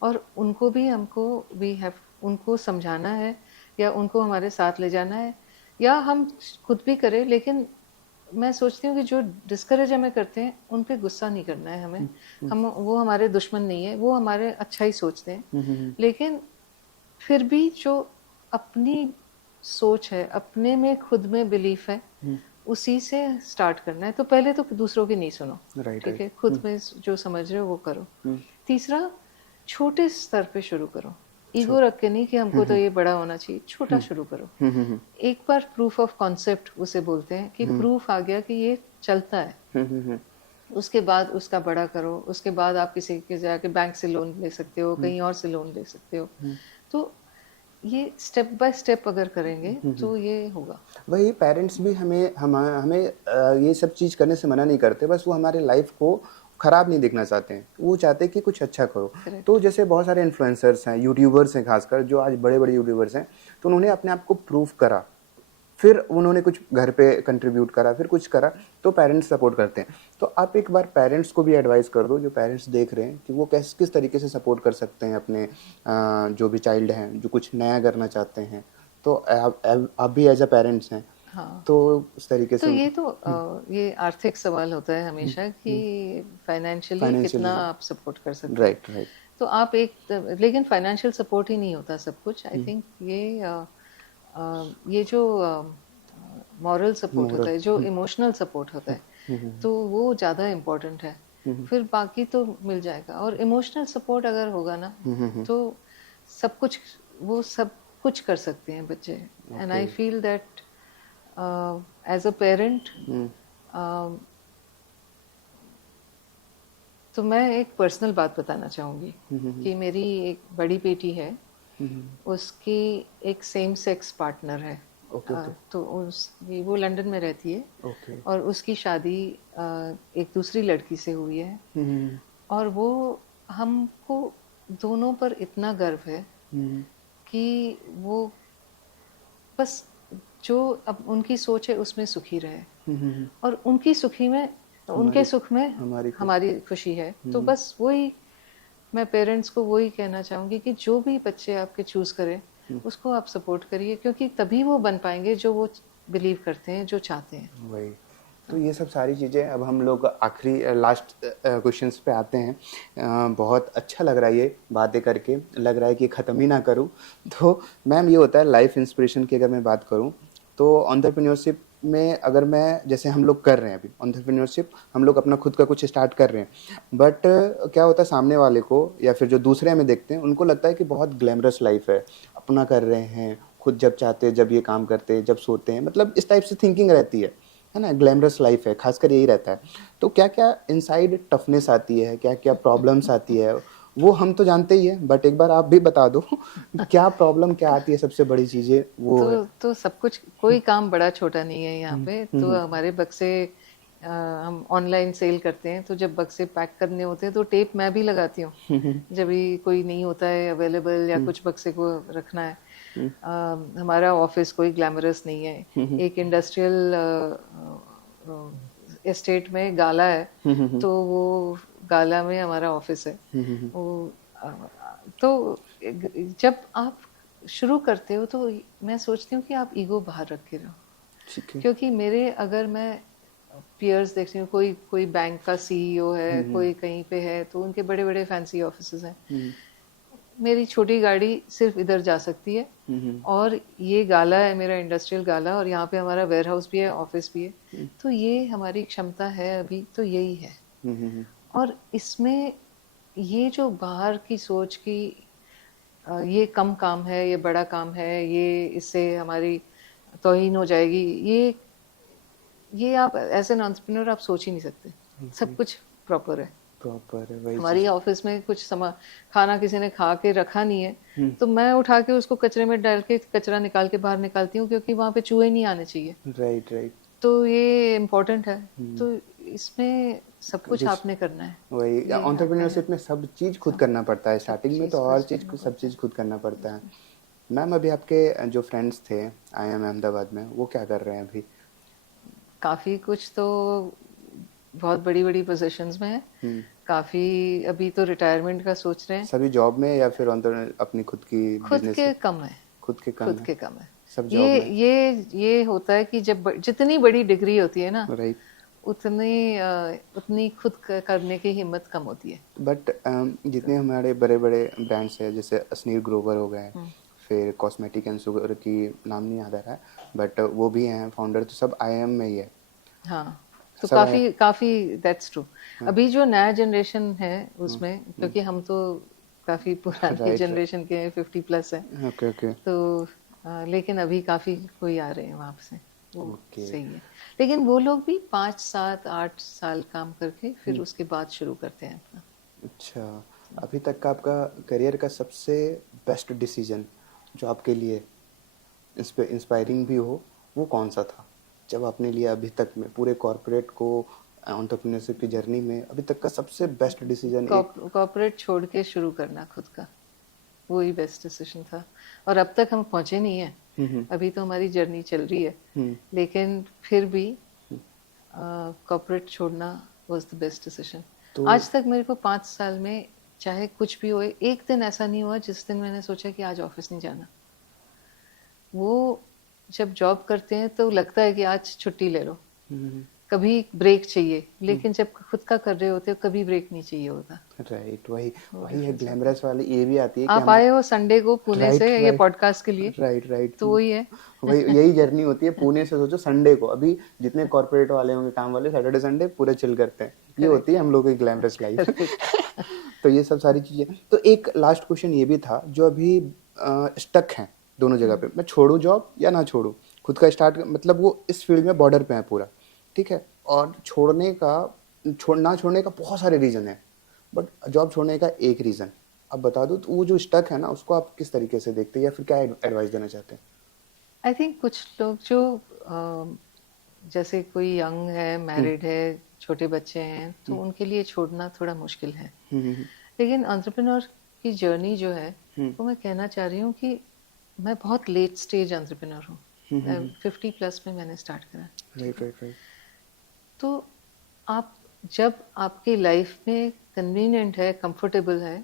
और उनको भी हमको वी हैव उनको समझाना है, या उनको हमारे साथ ले जाना है, या हम खुद भी करें। लेकिन मैं सोचती हूँ कि जो डिस्करेज हमें करते हैं उन पे गुस्सा नहीं करना है हमें। हम वो हमारे दुश्मन नहीं है, वो हमारे अच्छा ही सोचते हैं। लेकिन फिर भी जो अपनी सोच है, अपने में खुद में बिलीफ है, उसी से स्टार्ट करना है। तो पहले तो दूसरों की नहीं सुनो। राइट ठीक है। राइट। खुद में जो समझ रहे हो वो करो। तीसरा, छोटे स्तर पे शुरू करो। ईगो रख के नहीं कि हमको तो ये बड़ा होना चाहिए, छोटा शुरू करो। एक बार प्रूफ ऑफ कॉन्सेप्ट उसे बोलते हैं, कि प्रूफ आ गया कि ये चलता है, उसके बाद उसका बड़ा करो। उसके बाद आप किसी के जाके बैंक से लोन ले सकते हो, कहीं और से लोन ले सकते हो। तो ये स्टेप बाय स्टेप अगर करेंगे तो ये होगा। वही, पेरेंट्स भी हमें ये सब चीज़ करने से मना नहीं करते, बस वो हमारे लाइफ को ख़राब नहीं देखना चाहते हैं, वो चाहते हैं कि कुछ अच्छा करो। तो करेक्ट। जैसे बहुत सारे इन्फ्लुएंसर्स हैं, यूट्यूबर्स हैं खासकर, जो आज बड़े बड़े यूट्यूबर्स हैं, तो उन्होंने अपने आप को प्रूव करा, फिर उन्होंने कुछ घर पे कंट्रीब्यूट करा, फिर कुछ करा, तो पेरेंट्स सपोर्ट करते हैं। तो आप एक बार पेरेंट्स को भी एडवाइस कर दो, जो पेरेंट्स देख रहे हैं, कि वो किस तरीके से सपोर्ट कर सकते हैं अपने जो भी चाइल्ड हैं जो कुछ नया करना चाहते हैं। तो आप भी एज अ पेरेंट्स हैं, हाँ। तो उस तरीके तो से ये उनको। तो ये आर्थिक सवाल होता है हमेशा कि फाइनेंशियली कितना फाइनेंशियली। आप सपोर्ट कर सकते हैं। Right right. तो आप लेकिन फाइनेंशियल सपोर्ट ही नहीं होता सब कुछ। आई थिंक ये जो मॉरल सपोर्ट होता मोरल। है, जो इमोशनल सपोर्ट होता है, तो वो ज़्यादा इम्पोर्टेंट है। फिर बाकी तो मिल जाएगा। और इमोशनल सपोर्ट अगर होगा ना, तो सब कुछ वो सब कुछ कर सकते हैं बच्चे। And okay. I feel that as a parent, तो मैं एक पर्सनल बात बताना चाहूँगी कि मेरी एक बड़ी बेटी है, उसकी एक सेम सेक्स पार्टनर है। ओके ओके तो वो लंदन में रहती है ओके। और उसकी शादी एक दूसरी लड़की से हुई है। और वो हमको दोनों पर इतना गर्व है कि वो बस जो अब उनकी सोच है उसमें सुखी रहे और उनकी सुखी में उनके हमारी सुख में हमारी खुशी। हमारी खुशी है। तो बस वही मैं पेरेंट्स को वही कहना चाहूँगी कि जो भी बच्चे आपके चूज़ करें उसको आप सपोर्ट करिए, क्योंकि तभी वो बन पाएंगे जो वो बिलीव करते हैं, जो चाहते हैं। वही। तो ये सब सारी चीज़ें, अब हम लोग आखिरी लास्ट क्वेश्चंस पे आते हैं। बहुत अच्छा लग रहा है ये बातें करके, लग रहा है कि ख़त्म ही ना करूँ। तो मैम, ये होता है लाइफ इंस्पिरेशन की अगर मैं बात करूँ तो एंटरप्रेन्योरशिप में, अगर मैं जैसे हम लोग कर रहे हैं अभी एंटरप्रेन्योरशिप, हम लोग अपना खुद का कुछ स्टार्ट कर रहे हैं, बट क्या होता है सामने वाले को या फिर जो दूसरे हमें देखते हैं उनको लगता है कि बहुत ग्लैमरस लाइफ है, अपना कर रहे हैं खुद, जब चाहते जब ये काम करते हैं, जब सोते हैं, मतलब इस टाइप से थिंकिंग रहती है ना, ग्लैमरस लाइफ है, खासकर यही रहता है। तो क्या क्या इनसाइड टफनेस आती है, क्या क्या प्रॉब्लम्स आती है, वो हम तो जानते ही है, बट एक बार आप भी बता दो क्या प्रॉब्लम क्या आती है, सबसे बड़ी चीजें वो है। तो सब कुछ, कोई काम बड़ा छोटा नहीं है यहाँ पे। तो हमारे बक्से हम ऑनलाइन सेल करते हैं, तो जब बक्से पैक करने होते हैं तो टेप मैं भी लगाती हूँ जब भी कोई नहीं होता है अवेलेबल या कुछ बक्से को रखना है। हमारा ऑफिस कोई ग्लैमरस नहीं है। एक इंडस्ट्रियल एस्टेट में गाला है, तो वो गाला में हमारा ऑफिस है। वो अ, तो जब आप शुरू करते हो तो मैं सोचती हूँ कि आप ईगो बाहर रख के रहो। ठीक है। क्योंकि मेरे, अगर मैं पीयर्स देखती हूँ, कोई कोई बैंक का सीईओ है, कोई कहीं पे है, तो उनके बड़े बड़े फैंसी ऑफिसेज हैं। मेरी छोटी गाड़ी सिर्फ इधर जा सकती है, और ये गाला है मेरा इंडस्ट्रियल गाला, और यहाँ पे हमारा वेयर हाउस भी है, ऑफिस भी है। तो ये हमारी क्षमता है अभी, तो यही है। और इसमें ये जो बाहर की सोच की ये कम काम है, ये बड़ा काम है, ये इससे हमारी तौहीन हो जाएगी, ये आप एज एन एंटरप्रेन्योर आप सोच ही नहीं सकते। सब कुछ प्रॉपर है। प्रॉपर है वही हमारी चीज। ऑफिस में कुछ खाना किसी ने खा के रखा नहीं है, तो मैं उठा के उसको कचरे में डाल के कचरा निकाल के बाहर निकालती हूँ, क्योंकि वहाँ पे चूहे नहीं आने चाहिए। Right right. तो ये इम्पोर्टेंट है। तो इसमें सब कुछ डिस आपने करना है। वही, ये आता है, एंटरप्रेन्योरशिप में सब चीज खुद सब करना पड़ता है, सब स्टार्टिंग में चीज़ तो खुद और चीज करना सब पड़ता चीज है। खुद करना पड़ता है। बिल्कुल। मैम, अभी आपके जो फ्रेंड्स थे IIM अहमदाबाद में, वो क्या कर रहे हैं अभी? काफ़ी कुछ तो बहुत बड़ी बड़ी पोजीशंस में है। काफ़ी अभी तो रिटायरमेंट का सोच रहे हैं। सभी जॉब में या फिर अपनी खुद की खुद बिजनेस के है? कम है। खुद के कम खुद है? के कम है। सब जॉब ये में? ये होता है कि जब जितनी बड़ी डिग्री होती है ना, राइट। उतनी खुद करने की हिम्मत कम होती है। बट तो जितने हमारे बड़े बड़े ब्रांड्स हैं, जैसे स्नीर ग्रोवर हो गए, फिर कॉस्मेटिक एंड शुगर की नाम नहीं याद आ रहा है, बट वो भी हैं फाउंडर, तो सब IIM में ही है। हाँ, तो सब आए। काफ़ी काफ़ी दैट्स ट्रू। हाँ। अभी जो नया जनरेशन है उसमें, क्योंकि हम तो काफ़ी पुरानी राइट राइट। जनरेशन के हैं, 50+ है। ओके ओके तो लेकिन अभी काफ़ी कोई आ रहे हैं वहाँ से, वो ओके। सही है। लेकिन वो लोग भी 5 7 8 साल काम करके फिर उसके बाद शुरू करते हैं अपना। अच्छा, अभी तक का आपका करियर का सबसे बेस्ट डिसीजन जो आपके लिए इंस्पायरिंग भी हो, वो कौन सा था, जब आपने लिया अभी तक में पूरे कॉर्पोरेट को, एंटरप्रेन्योरशिप की जर्नी में अभी तक का सबसे बेस्ट डिसीजन एक? कॉर्पोरेट छोड़ के शुरू करना खुद का, वही बेस्ट डिसीजन था। और अब तक हम पहुंचे नहीं हैं, अभी तो हमारी जर्नी चल रही है, लेकिन फिर भी कॉर्पोरेट छोड़ना वाज द बेस्ट डिसीजन। तो आज तक मेरे को 5 साल में चाहे कुछ भी हो, एक दिन ऐसा नहीं हुआ जिस दिन मैंने सोचा कि आज ऑफिस नहीं जाना। वो जब जॉब करते हैं तो लगता है कि आज छुट्टी ले लो, कभी ब्रेक चाहिए, लेकिन जब खुद का कर रहे होते हो कभी ब्रेक नहीं चाहिए होता। राइट, वही वो वही है डिफरेंस होता है। ग्लैमरस वाली, ये भी आती है कि आप हम। आए हो संडे को पुणे से राइट ये राइट पॉडकास्ट के लिए, राइट राइट। तो वही है। वही यही जर्नी होती है पुणे से, सोचो संडे को, अभी जितने कॉर्पोरेट वाले होंगे काम वाले, सैटरडे संडे पूरे चिल करते हैं, ये होती है करेक्ट। हम लोगों की ग्लैमरस लाइफ। करेक्ट। तो ये सब सारी चीजें। तो एक लास्ट क्वेश्चन ये भी था, जो अभी स्टक हैं दोनों जगह पे, मैं छोड़ूं जॉब या ना छोड़ूं, खुद का स्टार्ट, मतलब वो इस फील्ड में बॉर्डर पे है पूरा, ठीक है, और ना छोड़ने का बहुत सारे रीजन है, बट जॉब छोड़ने का एक रीजन, आप बता दो, तो वो जो स्टक है ना उसको आप किस तरीके से देखते हैं या फिर क्या एडवाइस देना चाहते हैं? आई थिंक कुछ लोग जो जैसे कोई यंग है, मैरिड है, छोटे बच्चे हैं, तो उनके लिए छोड़ना थोड़ा मुश्किल है। लेकिन एंटरप्रेन्योर की जर्नी जो है, वो मैं कहना चाह रही हूँ कि मैं बहुत लेट स्टेज एंटरप्रेन्योर हूँ। मैं 50 प्लस में मैंने स्टार्ट करा। Right right right. तो आप जब आपकी लाइफ में कन्वीनियंट है, कंफर्टेबल है,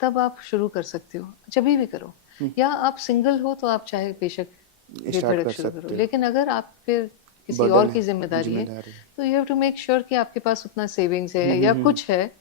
तब आप शुरू कर सकते हो, जब भी करो। या आप सिंगल हो तो आप चाहे बेशक स्टार्ट बेधड़क कर शुरू करो, सकते हो, लेकिन अगर आप फिर किसी और बर्डन की है, जिम्मेदारी है, जिम्मेदारी है। तो you have to make sure कि आपके पास उतना सेविंग्स है या कुछ है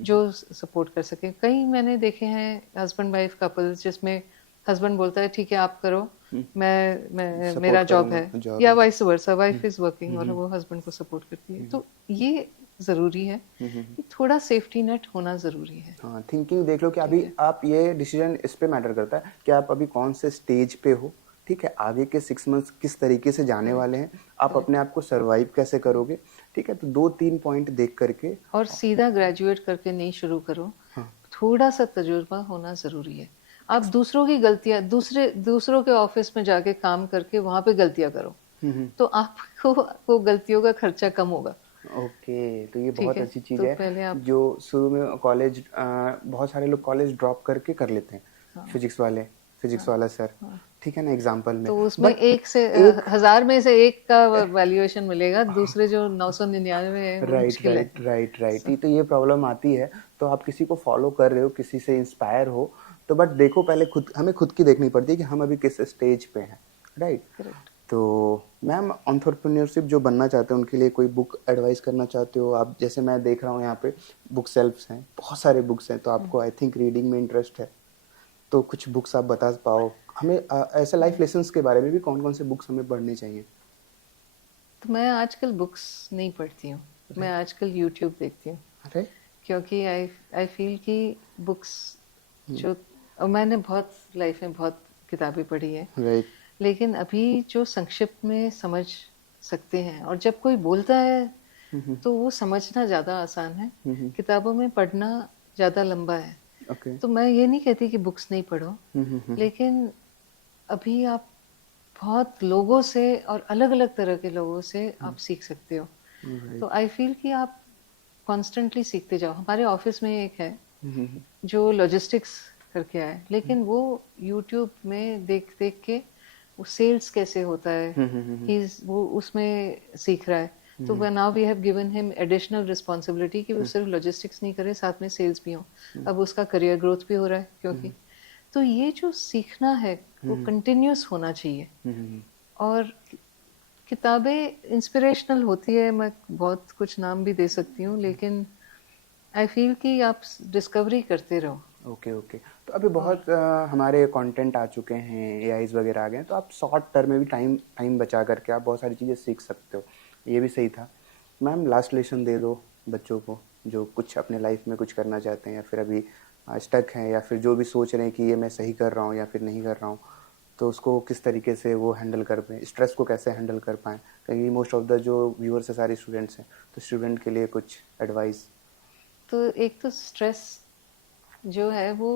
जो सपोर्ट कर सके। कई मैंने देखे हैं हस्बैंड वाइफ कपल्स जिसमें हस्बैंड बोलता है ठीक है आप करो, मैं मेरा सपोर्ट जॉब करूंगा, है, जॉब या है। Vice versa, wife is working और वो हस्बैंड को सपोर्ट करती है। तो ये जरूरी है कि थोड़ा सेफ्टी नेट होना जरूरी है। हाँ, थिंकिंग देख लो कि ठीक अभी है, आप ये डिसीजन इस पे मैटर करता है कि आप अभी कौन से स्टेज पे हो, ठीक है, आगे के 6 मंथ्स किस तरीके से जाने वाले करेक्ट हैं, आप अपने आप को सरवाइव कैसे करोगे, ठीक है, तो 2-3 पॉइंट देख करके। और सीधा ग्रेजुएट करके नहीं शुरू करो, हाँ, थोड़ा सा तजुर्बा होना जरूरी है। आप दूसरों की गलतियां, दूसरों के ऑफिस में जाके काम करके वहां पे गलतियां करो, तो आपको वो गलतियों का खर्चा कम होगा। ओके, तो ये ठीक बहुत है, अच्छी चीज़ तो है पहले आप, जो शुरू में कॉलेज, बहुत सारे लोग कॉलेज ड्रॉप करके कर लेते हैं, हाँ फिजिक्स वाले, फिजिक्स वाला सर, हाँ, ठीक है ना, एग्जाम्पल में। तो उसमें बट एक से एक, 1000 में से एक का वैल्यूएशन मिलेगा, दूसरे जो 999 है वो राइट मुश्किल है। राइट राइट राइट, तो ये प्रॉब्लम आती है। तो आप किसी को फॉलो कर रहे हो, किसी से इंस्पायर हो, तो बट देखो पहले खुद, हमें खुद की देखनी पड़ती है कि हम अभी किस स्टेज पे हैं, राइट। करेक्ट। तो मैम, एंटरप्रेन्योरशिप जो बनना चाहते हैं उनके लिए कोई बुक एडवाइस करना चाहते हो आप? जैसे मैं देख रहा हूँ यहाँ पे बुक सेल्फ्स हैं, बहुत सारे बुक्स हैं, तो आपको आई थिंक रीडिंग में इंटरेस्ट है, तो कुछ बुक्स आप बता पाओ हमें, ऐसे लाइफ लेसन्स के बारे में भी कौन कौन से बुक्स हमें पढ़ने चाहिए? तो मैं आजकल बुक्स नहीं पढ़ती हूँ, मैं आजकल यूट्यूब देखती हूँ। अरे, क्योंकि आई आई फील कि बुक्स जो, और मैंने बहुत लाइफ में बहुत किताबें पढ़ी है, राइट। लेकिन अभी जो संक्षिप्त में समझ सकते हैं, और जब कोई बोलता है तो वो समझना ज़्यादा आसान है, किताबों में पढ़ना ज़्यादा लंबा है। ओके। तो मैं ये नहीं कहती कि बुक्स नहीं पढ़ो, लेकिन अभी आप बहुत लोगों से और अलग अलग तरह के लोगों से आप सीख सकते हो। तो राइट। आई फील कि आप कॉन्स्टेंटली सीखते जाओ। हमारे ऑफिस में एक है जो लॉजिस्टिक्स करके आया है, लेकिन वो यूट्यूब में देख देख के वो सेल्स कैसे होता है, वो उसमें सीख रहा है। तो now we have given him additional responsibility कि वो सिर्फ लॉजिस्टिक्स नहीं करे, साथ में सेल्स भी हो। अब उसका करियर ग्रोथ भी हो रहा है, क्योंकि तो ये जो सीखना है वो कंटिन्यूस होना चाहिए। और किताबें इंस्पिरेशनल होती है, मैं बहुत कुछ नाम भी दे सकती हूँ, लेकिन आई फील कि आप डिस्कवरी करते रहो। ओके ओके, तो अभी और बहुत हमारे कंटेंट आ चुके हैं, एआईज वगैरह आ गए हैं, तो आप शॉर्ट टर्म में भी टाइम टाइम बचा करके आप बहुत सारी चीज़ें सीख सकते हो, ये भी सही था। मैम, लास्ट लेसन दे दो बच्चों को जो कुछ अपने लाइफ में कुछ करना चाहते हैं या फिर अभी स्टक हैं या फिर जो भी सोच रहे हैं कि ये मैं सही कर रहा हूँ या फिर नहीं कर रहा हूँ, तो उसको किस तरीके से वो हैंडल कर पाएँ, स्ट्रेस को कैसे हैंडल कर पाएँ, क्योंकि मोस्ट ऑफ द जो व्यूअर्स है सारे स्टूडेंट्स हैं, तो स्टूडेंट के लिए कुछ एडवाइस। तो एक तो स्ट्रेस जो है वो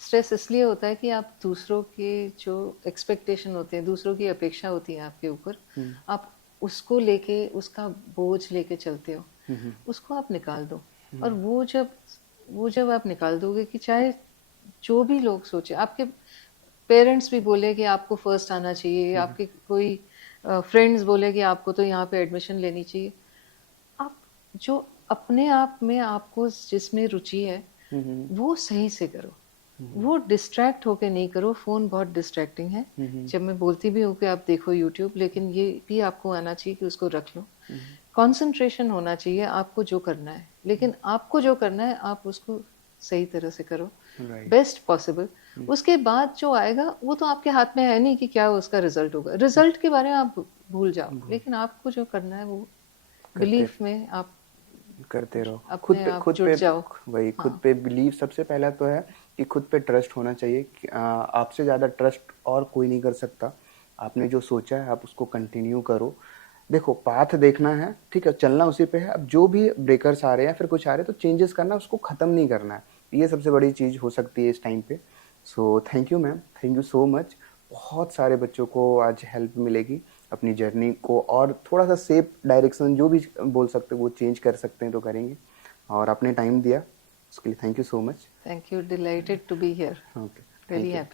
स्ट्रेस इसलिए होता है कि आप दूसरों के जो एक्सपेक्टेशन होते हैं, दूसरों की अपेक्षा होती है आपके ऊपर, आप उसको लेके, उसका बोझ लेके चलते हो, उसको आप निकाल दो। और वो जब आप निकाल दोगे कि चाहे जो भी लोग सोचे, आपके पेरेंट्स भी बोले कि आपको फर्स्ट आना चाहिए, आपके कोई फ्रेंड्स बोले कि आपको तो यहाँ पे एडमिशन लेनी चाहिए, आप जो अपने आप में आपको जिसमें रुचि है वो सही से करो। वो डिस्ट्रैक्ट होके नहीं करो, फोन बहुत डिस्ट्रैक्टिंग है। जब मैं बोलती भी हूँ कि आप देखो यूट्यूब, लेकिन ये भी आपको आना चाहिए कि उसको रख लो। कंसंट्रेशन होना चाहिए आपको जो करना है, लेकिन आपको जो करना है आप उसको सही तरह से करो, राइट। Best possible. उसके बाद जो आएगा वो तो आपके हाथ में है नहीं कि क्या उसका रिजल्ट होगा, रिजल्ट के बारे में आप भूल जाओ, लेकिन आपको जो करना है वो करते बिलीफ में आप करते रहो, अपने आप जुड़ जाओ। वही खुद हाँ, पे बिलीव सबसे पहला तो है कि खुद पे ट्रस्ट होना चाहिए कि आपसे ज़्यादा ट्रस्ट और कोई नहीं कर सकता। आपने जो सोचा है आप उसको कंटिन्यू करो। देखो, पाथ देखना है, ठीक है, चलना उसी पे है। अब जो भी ब्रेकर्स आ रहे हैं या फिर कुछ आ रहे हैं तो चेंजेस करना, उसको ख़त्म नहीं करना है। ये सबसे बड़ी चीज़ हो सकती है इस टाइम पे। So thank you ma'am, thank you so much. बहुत सारे बच्चों को आज हेल्प मिलेगी अपनी जर्नी को और थोड़ा सा सेफ डायरेक्शन जो भी बोल सकते हैं वो चेंज कर सकते हैं तो करेंगे। और आपने टाइम दिया उसके लिए thank you so much. Thank you. Delighted to be here. Okay, Really thank you. happy.